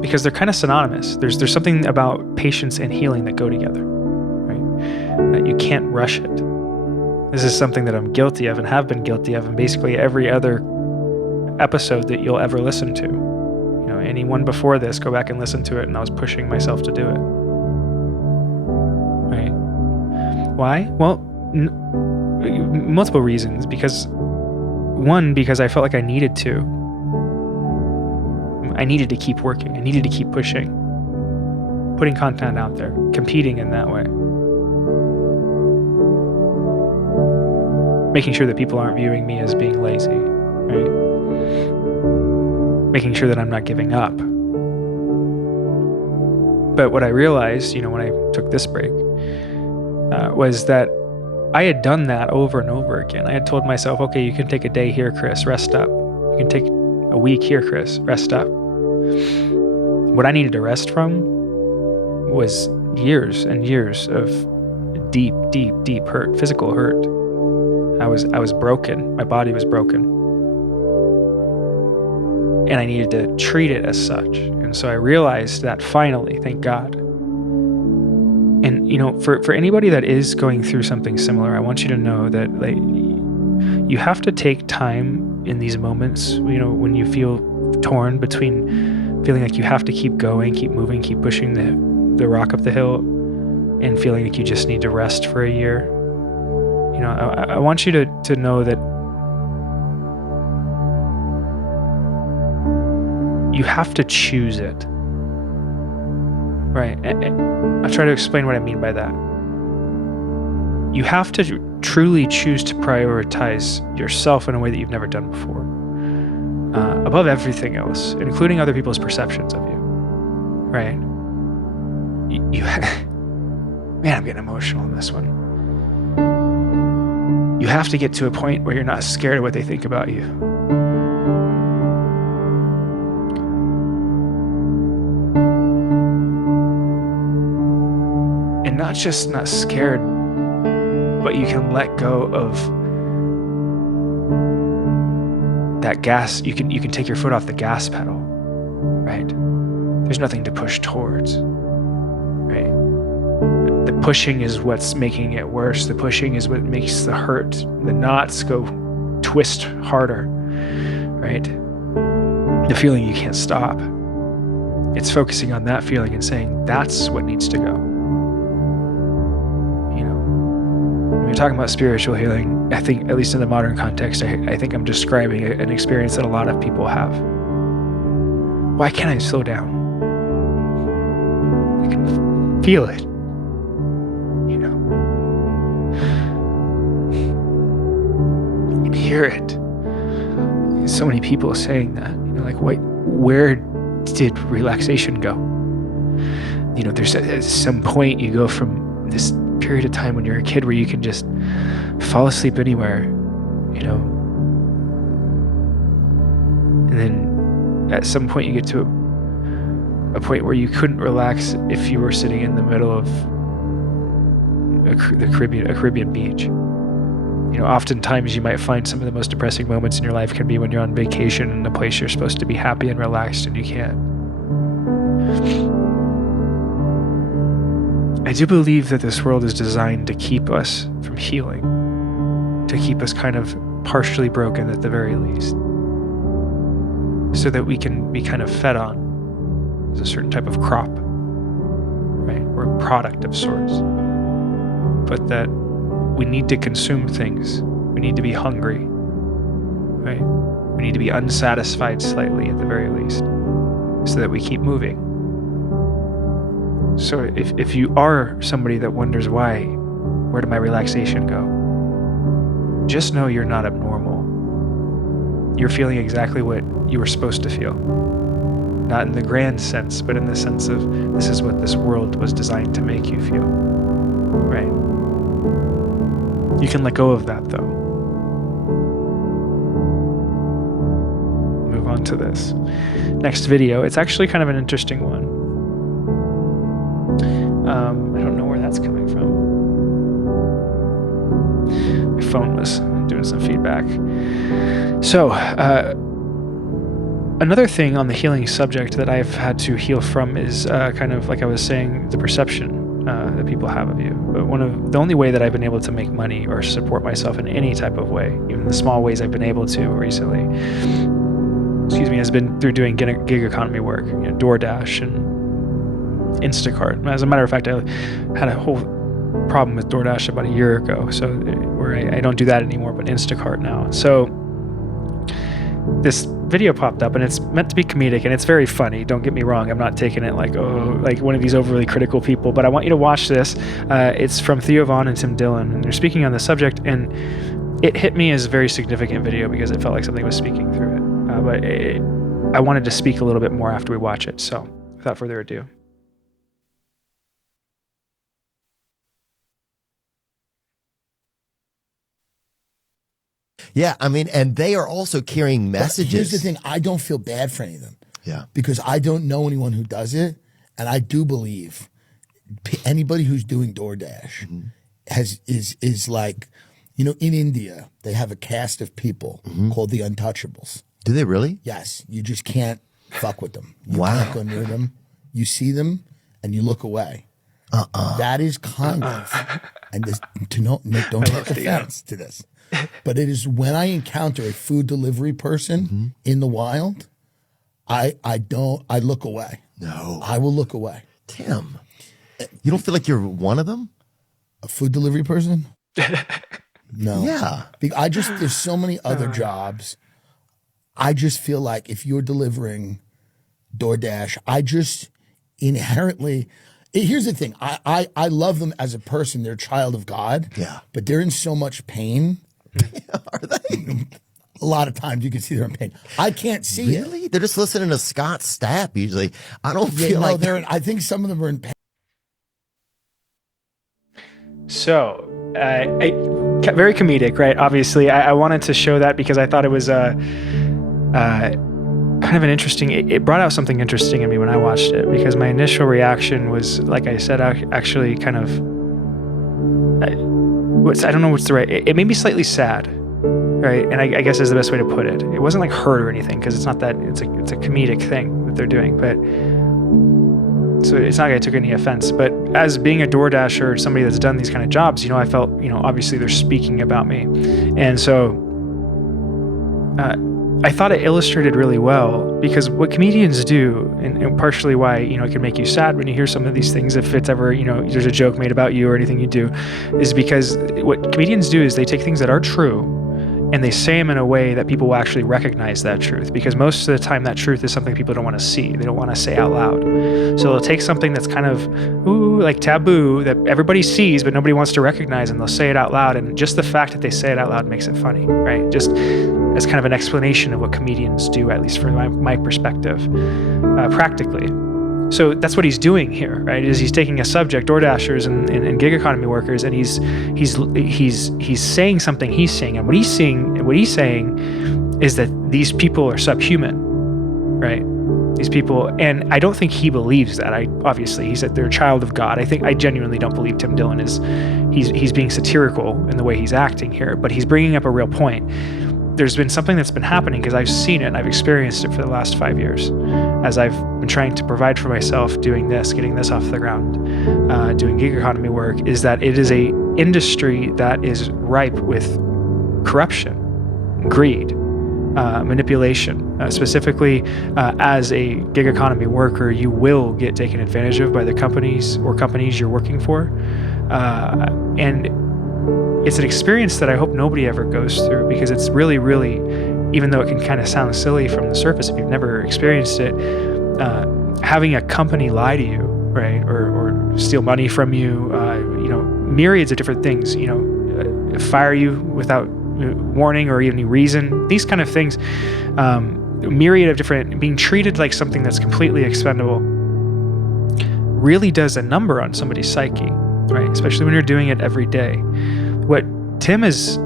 because they're kind of synonymous. There's something about patience and healing that go together, right? That you can't rush it. This is something that I'm guilty of and have been guilty of in basically every other episode that you'll ever listen to. Any one before this, go back and listen to it, and I was pushing myself to do it. Right? Why? Well, multiple reasons. Because I felt like I needed to. I needed to keep working. I needed to keep pushing. Putting content out there. Competing in that way. Making sure that people aren't viewing me as being lazy, right? Making sure that I'm not giving up. But what I realized, when I took this break, was that I had done that over and over again. I had told myself, okay, you can take a day here, Chris, rest up. You can take a week here, Chris, rest up. What I needed to rest from was years and years of deep, deep, deep hurt, physical hurt. I was broken. My body was broken. And I needed to treat it as such. And so I realized that finally, thank God. And, for anybody that is going through something similar, I want you to know that you have to take time in these moments, when you feel torn between feeling like you have to keep going, keep moving, keep pushing the rock up the hill, and feeling like you just need to rest for a year. I want you to know that you have to choose it, right? I'll try to explain what I mean by that. You have to truly choose to prioritize yourself in a way that you've never done before, above everything else, including other people's perceptions of you, right? Man, I'm getting emotional on this one. You have to get to a point where you're not scared of what they think about you. And not just not scared, but you can let go of that gas. You can take your foot off the gas pedal, right? There's nothing to push towards, right? The pushing is what's making it worse. The pushing is what makes the hurt, the knots go twist harder, right? The feeling you can't stop. It's focusing on that feeling and saying, that's what needs to go. When you're talking about spiritual healing, I think, at least in the modern context, I think I'm describing an experience that a lot of people have. Why can't I slow down? I can feel it. Hear it. So many people saying that, where did relaxation go? There's at some point you go from this period of time when you're a kid where you can just fall asleep anywhere, and then at some point you get to a point where you couldn't relax if you were sitting in the middle of a Caribbean beach. Oftentimes you might find some of the most depressing moments in your life can be when you're on vacation in a place you're supposed to be happy and relaxed and you can't. I do believe that this world is designed to keep us from healing, to keep us kind of partially broken at the very least, so that we can be kind of fed on as a certain type of crop, right? Or a product of sorts. But that we need to consume things. We need to be hungry, right? We need to be unsatisfied slightly at the very least, so that we keep moving. So if you are somebody that wonders where did my relaxation go? Just know you're not abnormal. You're feeling exactly what you were supposed to feel. Not in the grand sense, but in the sense of this is what this world was designed to make you feel, right? You can let go of that though. Move on to this next video. It's actually kind of an interesting one. I don't know where that's coming from. My phone was doing some feedback. So, another thing on the healing subject that I've had to heal from is kind of like I was saying, the perception that people have of you. But the only way that I've been able to make money or support myself in any type of way, even the small ways I've been able to recently, has been through doing gig economy work, DoorDash and Instacart. As a matter of fact, I had a whole problem with DoorDash about a year ago, so where I don't do that anymore, but Instacart now. So this video popped up, and it's meant to be comedic, and it's very funny. Don't get me wrong. I'm not taking it like one of these overly critical people, but I want you to watch this. It's from Theo Von and Tim Dillon, and they're speaking on the subject, and it hit me as a very significant video because it felt like something was speaking through it. But I wanted to speak a little bit more after we watch it. So without further ado. Yeah, I mean, and they are also carrying messages. But here's the thing, I don't feel bad for any of them. Yeah. Because I don't know anyone who does it, and I do believe anybody who's doing DoorDash is like, in India, they have a caste of people called the untouchables. Do they really? Yes. You just can't fuck with them. You Wow. can't go near them. You see them, and you look away. That is kind of, and this, don't take offense to this. But it is when I encounter a food delivery person in the wild, I look away. No. I will look away. Tim, you don't feel like you're one of them? A food delivery person? No. Yeah. There's so many other jobs. I just feel like if you're delivering DoorDash, I just inherently, here's the thing. I love them as a person. They're a child of God. Yeah. But they're in so much pain. Are they? A lot of times you can see they're in pain. I can't see it. Really? They're just listening to Scott Stapp usually. I don't feel like I think some of them are in pain. So, very comedic, right? Obviously, I wanted to show that because I thought it was kind of an interesting. It brought out something interesting in me when I watched it, because my initial reaction was, like I said, actually kind of. I don't know what's the right. It made me slightly sad, right? And I guess is the best way to put it. It wasn't like hurt or anything, because it's not that. It's a comedic thing that they're doing, but. So it's not like I took any offense, but as being a DoorDasher or somebody that's done these kind of jobs, I felt, obviously they're speaking about me. And so I thought it illustrated really well, because what comedians do, and partially why, it can make you sad when you hear some of these things, if it's ever, there's a joke made about you or anything you do, is because what comedians do is they take things that are true and they say them in a way that people will actually recognize that truth, because most of the time that truth is something people don't want to see. They don't want to say out loud. So they'll take something that's kind of like taboo that everybody sees but nobody wants to recognize, and they'll say it out loud. And just the fact that they say it out loud makes it funny, right? Just as kind of an explanation of what comedians do, at least from my perspective, practically. So that's what he's doing here, right? Is he's taking a subject, DoorDashers and gig economy workers, and he's saying something he's saying, and what he's saying is that these people are subhuman, right? These people, and I don't think he believes that. Obviously, he said they're a child of God. I genuinely don't believe Tim Dillon is, he's being satirical in the way he's acting here, but he's bringing up a real point. There's been something that's been happening because I've seen it and I've experienced it for the last 5 years as I've been trying to provide for myself, doing this, getting this off the ground, doing gig economy work, is that it is a industry that is ripe with corruption, greed, manipulation. Specifically, as a gig economy worker, you will get taken advantage of by the companies you're working for. And it's an experience that I hope nobody ever goes through, because it's really, really, even though it can kind of sound silly from the surface if you've never experienced it, having a company lie to you, right, or steal money from you, myriads of different things, fire you without warning or any reason, these kind of things, myriad of different, being treated like something that's completely expendable, really does a number on somebody's psyche, right? Especially when you're doing it every day. What Tim is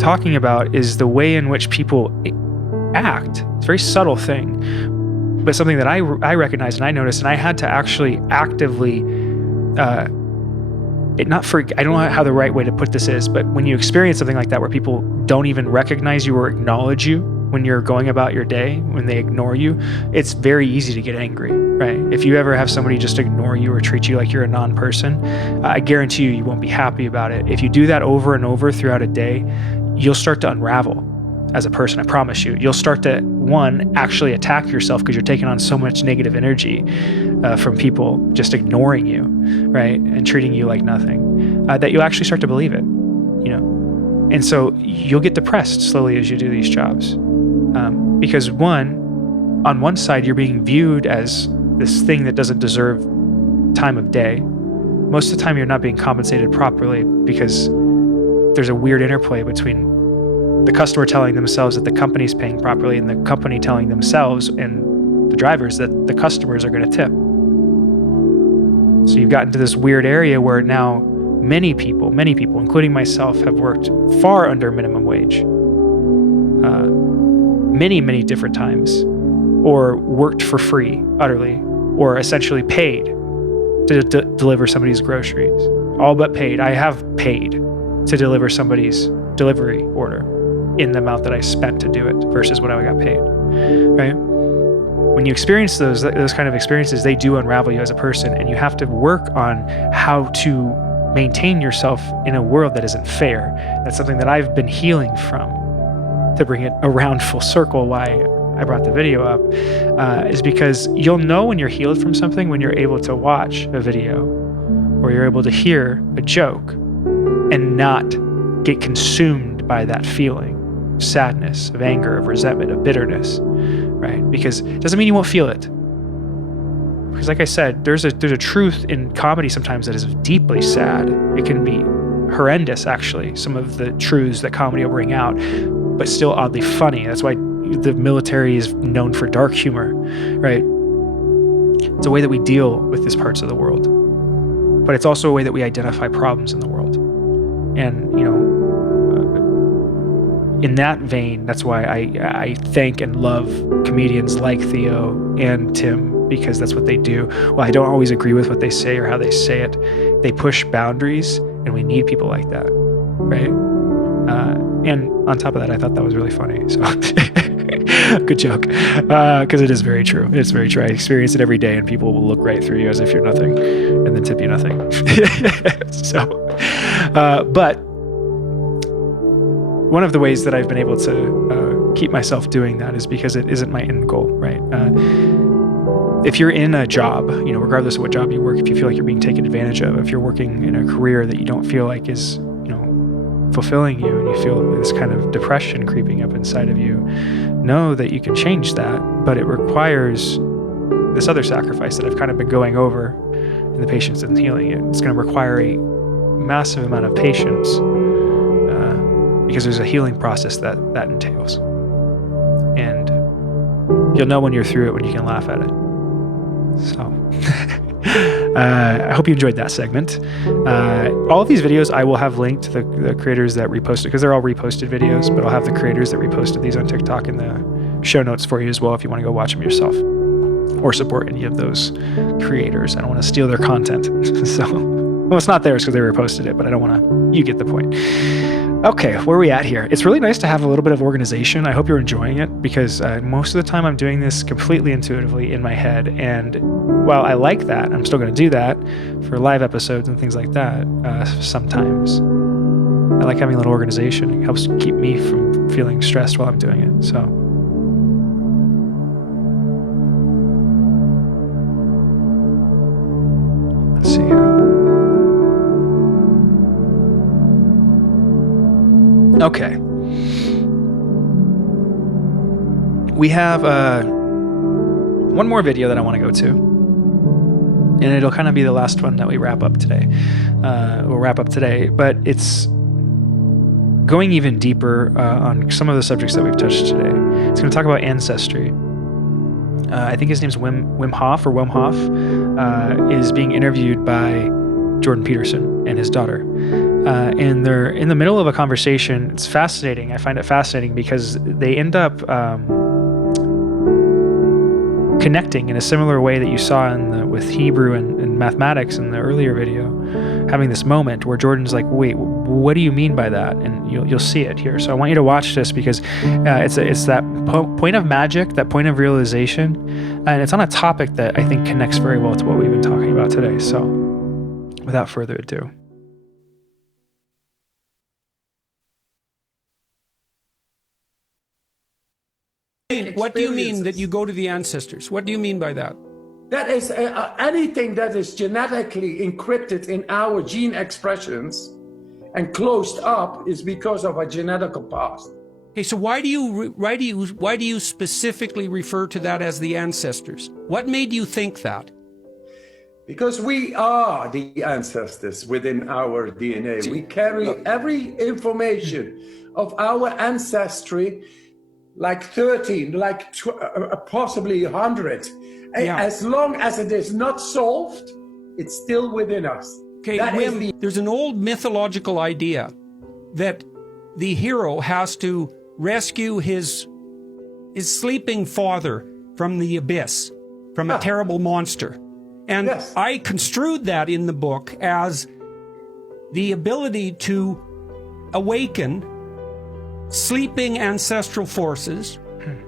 talking about is the way in which people act. It's a very subtle thing, but something that I recognize and I noticed, and I had to actually actively, I don't know how the right way to put this is, but when you experience something like that where people don't even recognize you or acknowledge you when you're going about your day, when they ignore you, it's very easy to get angry, right? If you ever have somebody just ignore you or treat you like you're a non-person, I guarantee you won't be happy about it. If you do that over and over throughout a day, you'll start to unravel as a person, I promise you. You'll start to, one, actually attack yourself because you're taking on so much negative energy from people just ignoring you, right, and treating you like nothing, that you'll actually start to believe it, And so you'll get depressed slowly as you do these jobs. Because on one side, you're being viewed as this thing that doesn't deserve time of day. Most of the time, you're not being compensated properly because there's a weird interplay between the customer telling themselves that the company's paying properly and the company telling themselves and the drivers that the customers are going to tip. So you've gotten to this weird area where now many people, including myself, have worked far under minimum wage. Many different times, or worked for free, utterly, or essentially paid to deliver somebody's groceries. All but paid. I have paid to deliver somebody's delivery order in the amount that I spent to do it versus what I got paid, right? When you experience those kind of experiences, they do unravel you as a person, and you have to work on how to maintain yourself in a world that isn't fair. That's something that I've been healing from. To bring it around full circle, why I brought the video up, is because you'll know when you're healed from something when you're able to watch a video or you're able to hear a joke and not get consumed by that feeling, sadness, of anger, of resentment, of bitterness, right? Because it doesn't mean you won't feel it. Because like I said, there's a truth in comedy sometimes that is deeply sad. It can be horrendous, actually, some of the truths that comedy will bring out, but still oddly funny. That's why the military is known for dark humor, right? It's a way that we deal with these parts of the world, but it's also a way that we identify problems in the world. And, in that vein, that's why I thank and love comedians like Theo and Tim, because that's what they do. Well, I don't always agree with what they say or how they say it. They push boundaries, and we need people like that, right? And on top of that, I thought that was really funny. So good joke, because it is very true. It's very true. I experience it every day, and people will look right through you as if you're nothing and then tip you nothing. But one of the ways that I've been able to keep myself doing that is because it isn't my end goal, right? If you're in a job, regardless of what job you work, if you feel like you're being taken advantage of, if you're working in a career that you don't feel like is, fulfilling you, and you feel this kind of depression creeping up inside of you, know that you can change that, but it requires this other sacrifice that I've kind of been going over in the patience and healing it. It's going to require a massive amount of patience because there's a healing process that entails. And you'll know when you're through it when you can laugh at it. So I hope you enjoyed that segment. All of these videos, I will have linked to the creators that reposted, because they're all reposted videos, but I'll have the creators that reposted these on TikTok in the show notes for you as well if you want to go watch them yourself or support any of those creators. I don't want to steal their content. So, well, it's not theirs because they reposted it, but I don't want to, you get the point. Okay, where are we at here? It's really nice to have a little bit of organization. I hope you're enjoying it, because most of the time I'm doing this completely intuitively in my head. And while I like that, I'm still going to do that for live episodes and things like that sometimes. I like having a little organization. It helps keep me from feeling stressed while I'm doing it. So, let's see here. Okay. We have one more video that I want to go to, and it'll kind of be the last one that we wrap up today. We'll wrap up today, but it's going even deeper on some of the subjects that we've touched today. It's going to talk about ancestry. I think his name's Wim Hof, is being interviewed by Jordan Peterson and his daughter. And they're in the middle of a conversation. It's fascinating. I find it fascinating because they end up connecting in a similar way that you saw with Hebrew and mathematics in the earlier video, having this moment where Jordan's like, wait, what do you mean by that? And you'll see it here. So I want you to watch this because it's that point of magic, that point of realization, and it's on a topic that I think connects very well to what we've been talking about today. So without further ado. What do you mean that you go to the ancestors? What do you mean by that? That is anything that is genetically encrypted in our gene expressions and closed up is because of a genetical past. Okay, so why do you specifically refer to that as the ancestors? What made you think that? Because we are the ancestors within our DNA. We carry every information of our ancestry, like 13, like possibly 100. Yeah. As long as it is not solved, it's still within us. Okay, there's an old mythological idea that the hero has to rescue his sleeping father from the abyss, from a terrible monster. And yes. I construed that in the book as the ability to awaken sleeping ancestral forces,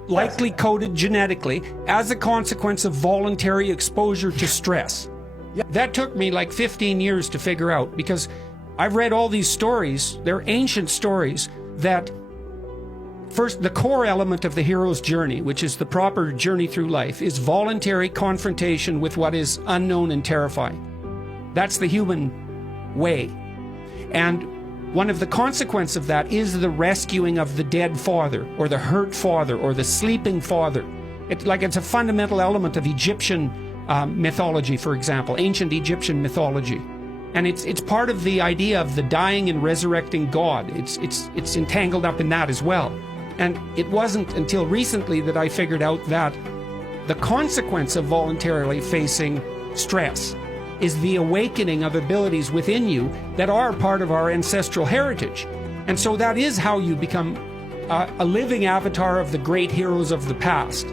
likely coded genetically, as a consequence of voluntary exposure to stress. Yeah. That took me like 15 years to figure out, because I've read all these stories, they're ancient stories, that first, the core element of the hero's journey, which is the proper journey through life, is voluntary confrontation with what is unknown and terrifying. That's the human way. And one of the consequences of that is the rescuing of the dead father, or the hurt father, or the sleeping father. It's a fundamental element of Egyptian mythology, for example, ancient Egyptian mythology. And it's part of the idea of the dying and resurrecting God. It's entangled up in that as well. And it wasn't until recently that I figured out that the consequence of voluntarily facing stress is the awakening of abilities within you that are part of our ancestral heritage. And so that is how you become a living avatar of the great heroes of the past.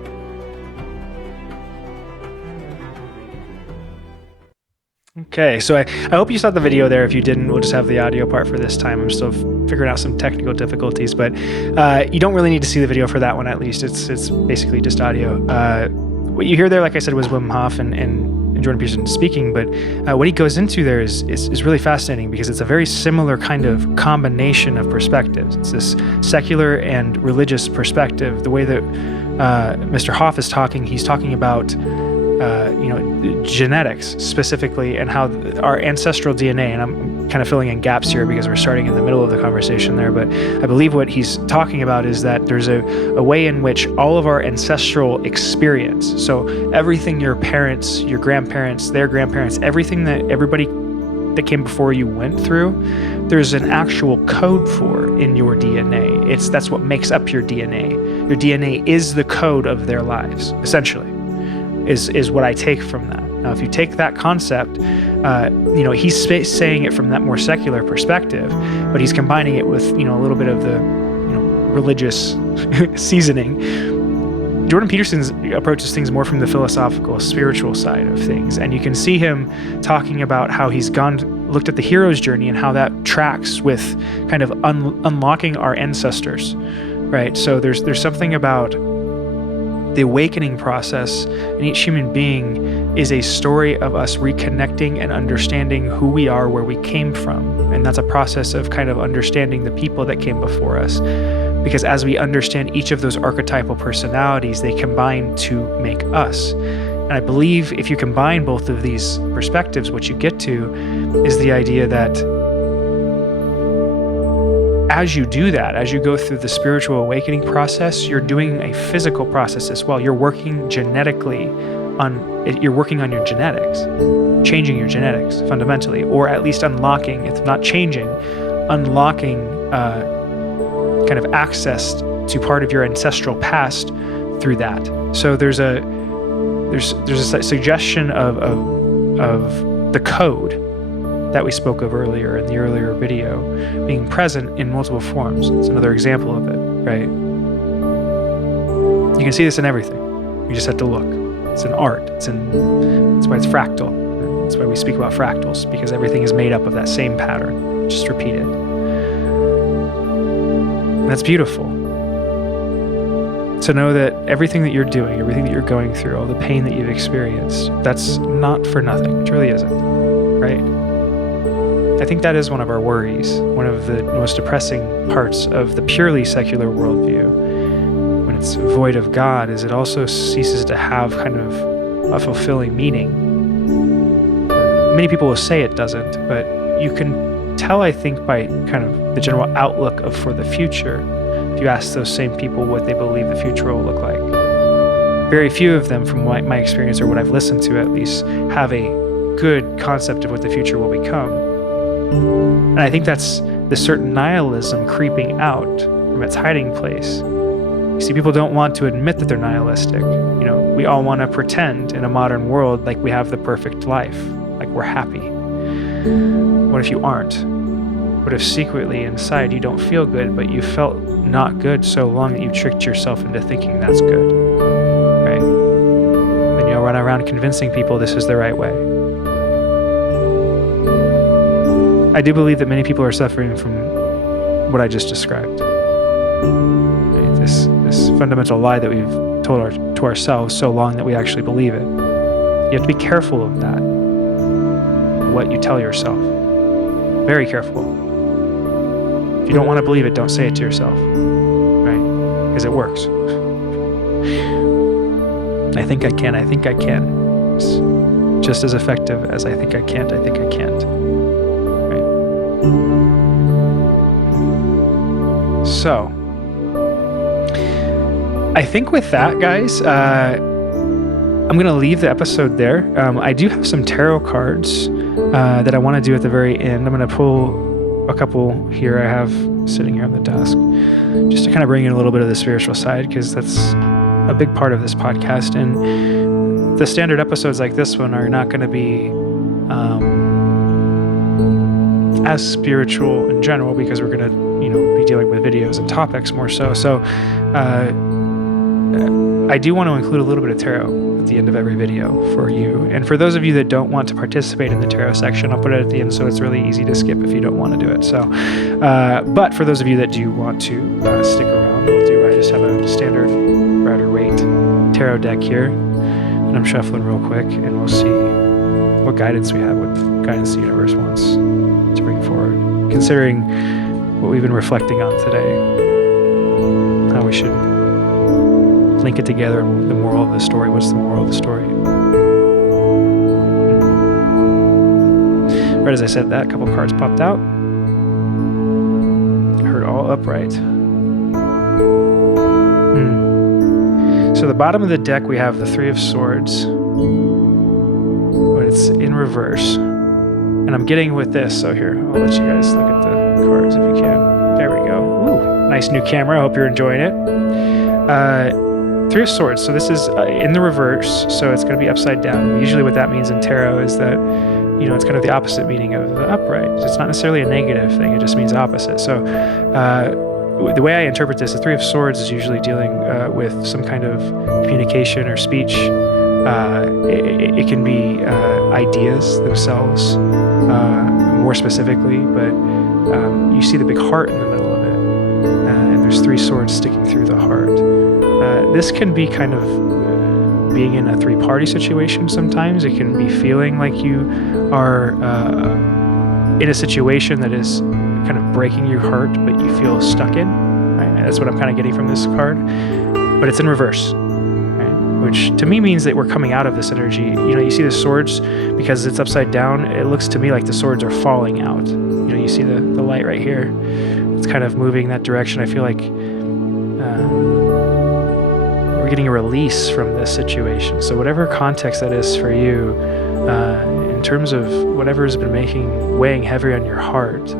Okay, so I hope you saw the video there. If you didn't, we'll just have the audio part for this time. I'm still figuring out some technical difficulties, but you don't really need to see the video for that one, at least. It's basically just audio. What you hear there, like I said, was Wim Hof and Jordan Peterson speaking, but what he goes into there is really fascinating, because it's a very similar kind of combination of perspectives. It's this secular and religious perspective. The way that Mr. Hof is talking, he's talking about genetics specifically, and how our ancestral DNA, and I'm kind of filling in gaps here because we're starting in the middle of the conversation there, but I believe what he's talking about is that there's a way in which all of our ancestral experience, so everything your parents, your grandparents, their grandparents, everything that everybody that came before you went through, there's an actual code for in your DNA. That's what makes up your DNA. Your DNA is the code of their lives, essentially. Is what I take from that. Now, if you take that concept, he's saying it from that more secular perspective, but he's combining it with, a little bit of the, religious seasoning. Jordan Peterson approaches things more from the philosophical, spiritual side of things. And you can see him talking about how he's looked at the hero's journey and how that tracks with kind of unlocking our ancestors, right? So there's something about the awakening process in each human being is a story of us reconnecting and understanding who we are, where we came from. And that's a process of kind of understanding the people that came before us. Because as we understand each of those archetypal personalities, they combine to make us. And I believe if you combine both of these perspectives, what you get to is the idea that as you do that, as you go through the spiritual awakening process, you're doing a physical process as well. You're working you're working on your genetics, changing your genetics fundamentally, or at least unlocking, if not changing, unlocking kind of access to part of your ancestral past through that. So there's a suggestion of the code that we spoke of earlier in the earlier video being present in multiple forms. It's another example of it, right? You can see this in everything. You just have to look. It's an art. That's why it's fractal. That's why we speak about fractals, because everything is made up of that same pattern, just repeated. And that's beautiful. To know that everything that you're doing, everything that you're going through, all the pain that you've experienced, that's not for nothing. It really isn't, right? I think that is one of our worries, one of the most depressing parts of the purely secular worldview, when it's void of God, is it also ceases to have kind of a fulfilling meaning. Many people will say it doesn't, but you can tell, I think, by kind of the general outlook for the future. If you ask those same people what they believe the future will look like, very few of them, from my experience or what I've listened to at least, have a good concept of what the future will become. And I think that's the certain nihilism creeping out from its hiding place. You see, people don't want to admit that they're nihilistic. You know, we all want to pretend in a modern world like we have the perfect life, like we're happy. What if you aren't? What if secretly inside you don't feel good, but you felt not good so long that you tricked yourself into thinking that's good, right? Then you'll run around convincing people this is the right way. I do believe that many people are suffering from what I just described. Right? This fundamental lie that we've told to ourselves so long that we actually believe it. You have to be careful of that, what you tell yourself. Very careful. If you don't want to believe it, don't say it to yourself, right? Because it works. I think I can. It's just as effective as I think I can't. Right? So, I think with that, guys, I'm going to leave the episode there. I do have some tarot cards that I want to do at the very end. I'm going to pull a couple here I have sitting here on the desk, just to kind of bring in a little bit of the spiritual side, because that's a big part of this podcast. And the standard episodes like this one are not going to be as spiritual in general, because we're going to, be dealing with videos and topics more so. So I do want to include a little bit of tarot at the end of every video for you. And for those of you that don't want to participate in the tarot section, I'll put it at the end so it's really easy to skip if you don't want to do it. So, but for those of you that do want to stick around, I just have a standard Rider-Waite tarot deck here, and I'm shuffling real quick, and we'll see what guidance we have, what guidance the universe wants to bring forward, considering what we've been reflecting on today, how we should link it together, and the moral of the story. What's the moral of the story? Right as I said that, a couple cards popped out. I heard all upright. So the bottom of the deck, we have the Three of Swords, but it's in reverse. And I'm getting with this, so here, I'll let you guys look at the cards if you can. There we go. Ooh, nice new camera. I hope you're enjoying it. Three of Swords. So this is in the reverse, so it's going to be upside down. Usually what that means in tarot is that, it's kind of the opposite meaning of the upright. It's not necessarily a negative thing. It just means opposite. So the way I interpret this, the Three of Swords is usually dealing with some kind of communication or speech. It can be ideas themselves, more specifically, but you see the big heart in the middle of it, and there's three swords sticking through the heart. This can be kind of being in a three-party situation sometimes. It can be feeling like you are in a situation that is kind of breaking your heart, but you feel stuck in. Right? That's what I'm kind of getting from this card. But it's in reverse, right? Which to me means that we're coming out of this energy. You see the swords, because it's upside down, it looks to me like the swords are falling out. You see the light right here. It's kind of moving that direction. I feel like we're getting a release from this situation. So whatever context that is for you, in terms of whatever has been weighing heavy on your heart,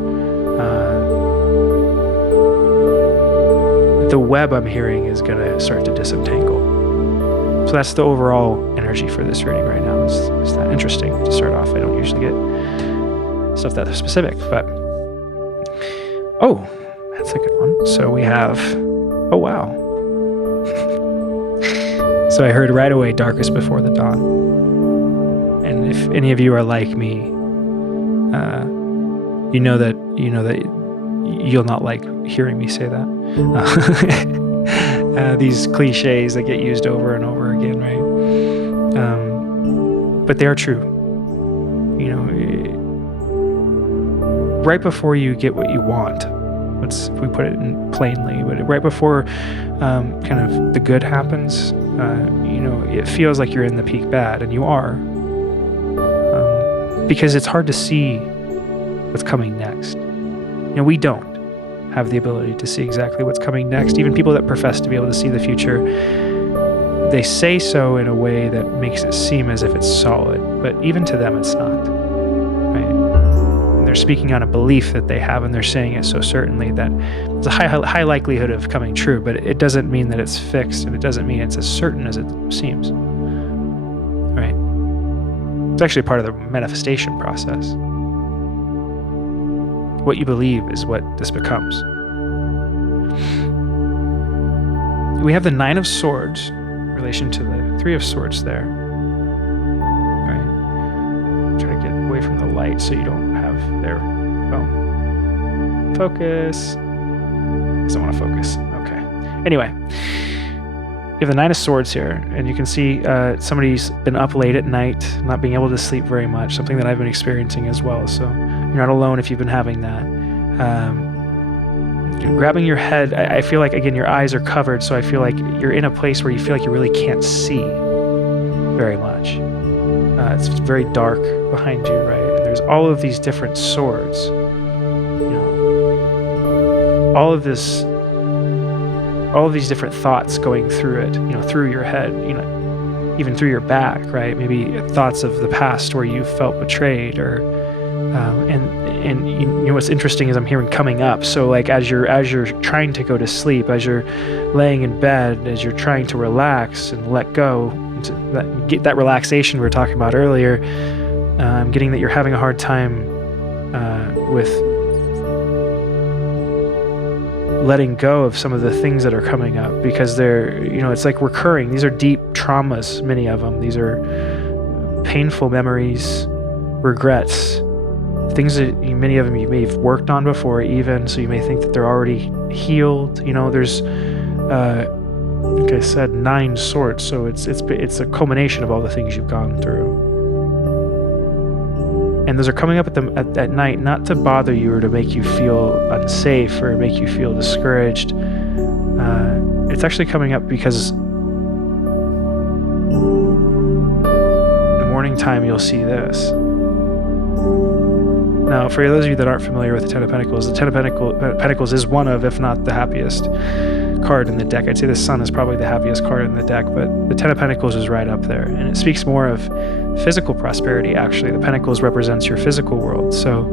the web I'm hearing is going to start to disentangle. So that's the overall energy for this reading right now. It's that interesting to start off. I don't usually get stuff that specific, but that's a good one. So we have, oh wow. So I heard right away, darkest before the dawn. And if any of you are like me, you know that you'll not like hearing me say that. These cliches that get used over and over again, right? But they are true. Right before you get what you want, if we put it in plainly, but right before kind of the good happens, it feels like you're in the peak bad, and you are, because it's hard to see what's coming next. We don't have the ability to see exactly what's coming next. Even people that profess to be able to see the future, they say so in a way that makes it seem as if it's solid, but even to them it's not, right? And they're speaking on a belief that they have, and they're saying it so certainly that there's a high likelihood of coming true, but it doesn't mean that it's fixed, and it doesn't mean it's as certain as it seems, right? It's actually part of the manifestation process. What you believe is what this becomes. We have the Nine of Swords in relation to the Three of Swords there. Right? Try to get away from the light so you don't have their focus. Doesn't want to focus. Okay. Anyway, you have the Nine of Swords here, and you can see somebody's been up late at night, not being able to sleep very much, something that I've been experiencing as well. So you're not alone if you've been having that. Grabbing your head, I feel like, again, your eyes are covered, so I feel like you're in a place where you feel like you really can't see very much. It's very dark behind you, right? And there's all of these different swords. All of these different thoughts going through it, through your head, even through your back, right? Maybe thoughts of the past where you felt betrayed, or and what's interesting is I'm hearing coming up. So like as you're trying to go to sleep, as you're laying in bed, as you're trying to relax and let go, get that relaxation we were talking about earlier, I'm getting that you're having a hard time with letting go of some of the things that are coming up, because they're, it's like recurring. These are deep traumas, many of them. These are painful memories, regrets, things that many of them you may have worked on before even, so you may think that they're already healed. There's, like I said, 9 swords, so it's a culmination of all the things you've gone through. And those are coming up at night, not to bother you or to make you feel unsafe or make you feel discouraged. It's actually coming up because in the morning time you'll see this. Now, for those of you that aren't familiar with the Ten of Pentacles, the Ten of Pentacles is one of, if not the happiest card in the deck. I'd say the Sun is probably the happiest card in the deck, but the Ten of Pentacles is right up there. And it speaks more of physical prosperity, actually. The Pentacles represents your physical world. So,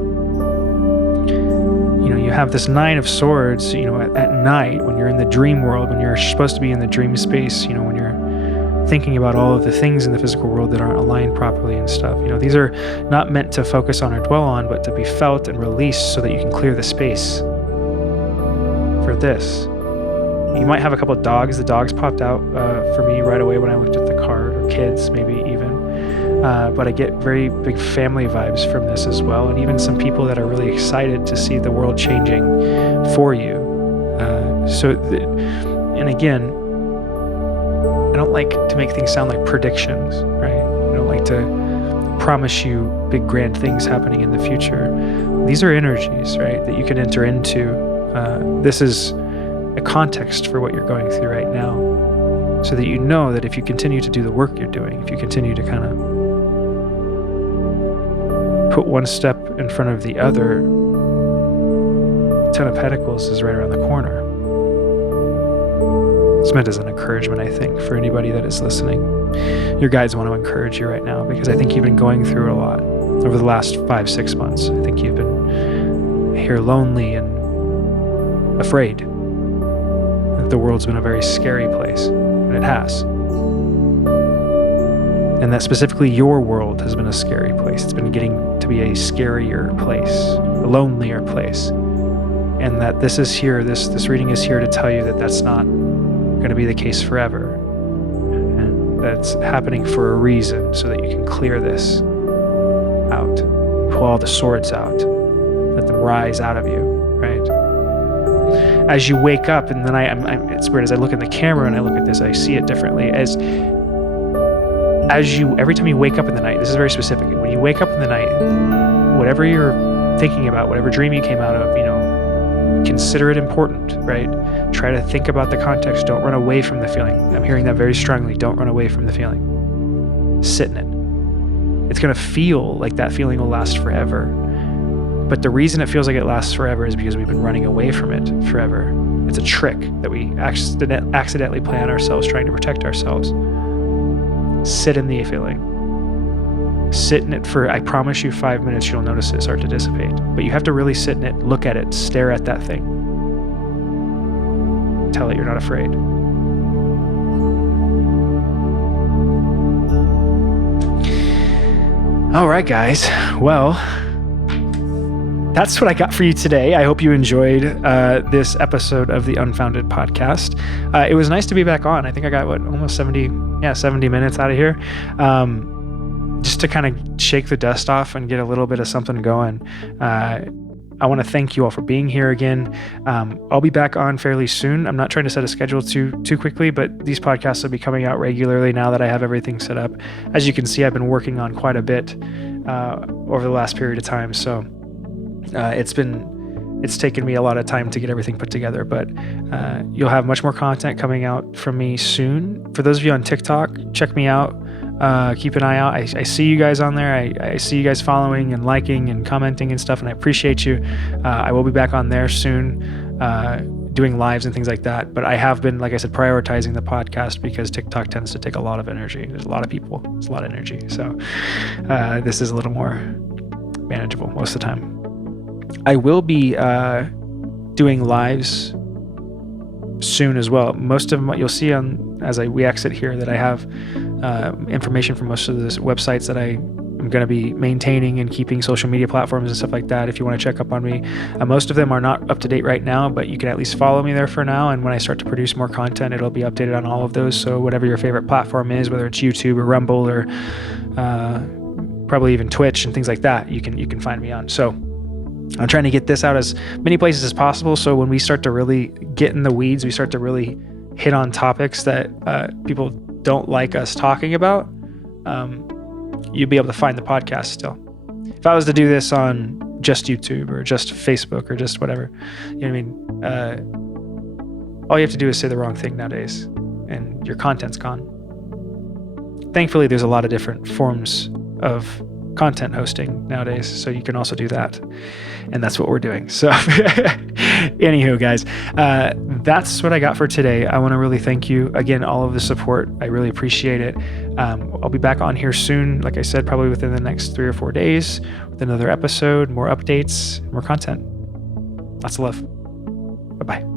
you have this Nine of Swords, at night, when you're in the dream world, when you're supposed to be in the dream space, when you're thinking about all of the things in the physical world that aren't aligned properly and stuff. These are not meant to focus on or dwell on, but to be felt and released so that you can clear the space for know this. You might have a couple of dogs. The dogs popped out for me right away when I looked at the card, or kids maybe even. But I get very big family vibes from this as well, and even some people that are really excited to see the world changing for you. And again, I don't like to make things sound like predictions, right? I don't like to promise you big grand things happening in the future. These are energies, right, that you can enter into. This is a context for what you're going through right now, so that you know that if you continue to do the work you're doing, if you continue to kind of put one step in front of the other, Ten of Pentacles is right around the corner. It's meant as an encouragement, I think, for anybody that is listening. Your guides want to encourage you right now, because I think you've been going through a lot over the last 5-6 months. I think you've been here lonely and afraid. The world's been a very scary place, and it has. And that specifically your world has been a scary place. It's been getting to be a scarier place, a lonelier place. And that this is here, this reading is here to tell you that that's not going to be the case forever. And that's happening for a reason, so that you can clear this out. Pull all the swords out. Let them rise out of you, right? As you wake up, and then it's weird, as I look in the camera and I look at this, I see it differently. Every time you wake up in the night, this is very specific. When you wake up in the night, whatever you're thinking about, whatever dream you came out of, consider it important, right? Try to think about the context. Don't run away from the feeling. I'm hearing that very strongly. Don't run away from the feeling. Sit in it. It's going to feel like that feeling will last forever. But the reason it feels like it lasts forever is because we've been running away from it forever. It's a trick that we accidentally play on ourselves, trying to protect ourselves. Sit in the feeling. Sit in it for, I promise you, 5 minutes, you'll notice it start to dissipate. But you have to really sit in it, look at it, stare at that thing. Tell it you're not afraid. All right, guys. Well, that's what I got for you today. I hope you enjoyed this episode of the Unfounded podcast. It was nice to be back on. I think I got, almost 70 minutes out of here. Just to kind of shake the dust off and get a little bit of something going. I want to thank you all for being here again. I'll be back on fairly soon. I'm not trying to set a schedule too quickly, but these podcasts will be coming out regularly now that I have everything set up. As you can see, I've been working on quite a bit over the last period of time. So it's taken me a lot of time to get everything put together, but you'll have much more content coming out from me soon. For those of you on TikTok, check me out. Keep an eye out. I see you guys on there. I see you guys following and liking and commenting and stuff, and I appreciate you. I will be back on there soon, doing lives and things like that. But I have been, like I said, prioritizing the podcast because TikTok tends to take a lot of energy. There's a lot of people. It's a lot of energy. So this is a little more manageable most of the time. I will be doing lives soon as well. Most of what you'll see as we exit here, that I have information from most of the websites that I am going to be maintaining and keeping, social media platforms and stuff like that. If you want to check up on me, most of them are not up to date right now, but you can at least follow me there for now. And when I start to produce more content, it'll be updated on all of those. So whatever your favorite platform is, whether it's YouTube or Rumble or probably even Twitch and things like that, you can find me on. So I'm trying to get this out as many places as possible, so when we start to really get in the weeds, we start to really hit on topics that people don't like us talking about, you'll be able to find the podcast still. If I was to do this on just YouTube or just Facebook or just whatever, you know what I mean? All you have to do is say the wrong thing nowadays, and your content's gone. Thankfully, there's a lot of different forms of content hosting nowadays, so you can also do that, and that's what we're doing. So anywho, guys, that's what I got for today. I want to really thank you again, all of the support. I really appreciate it. I'll be back on here soon, like I said, probably within the next 3 or 4 days with another episode, more updates, more content. Lots of love. Bye-bye.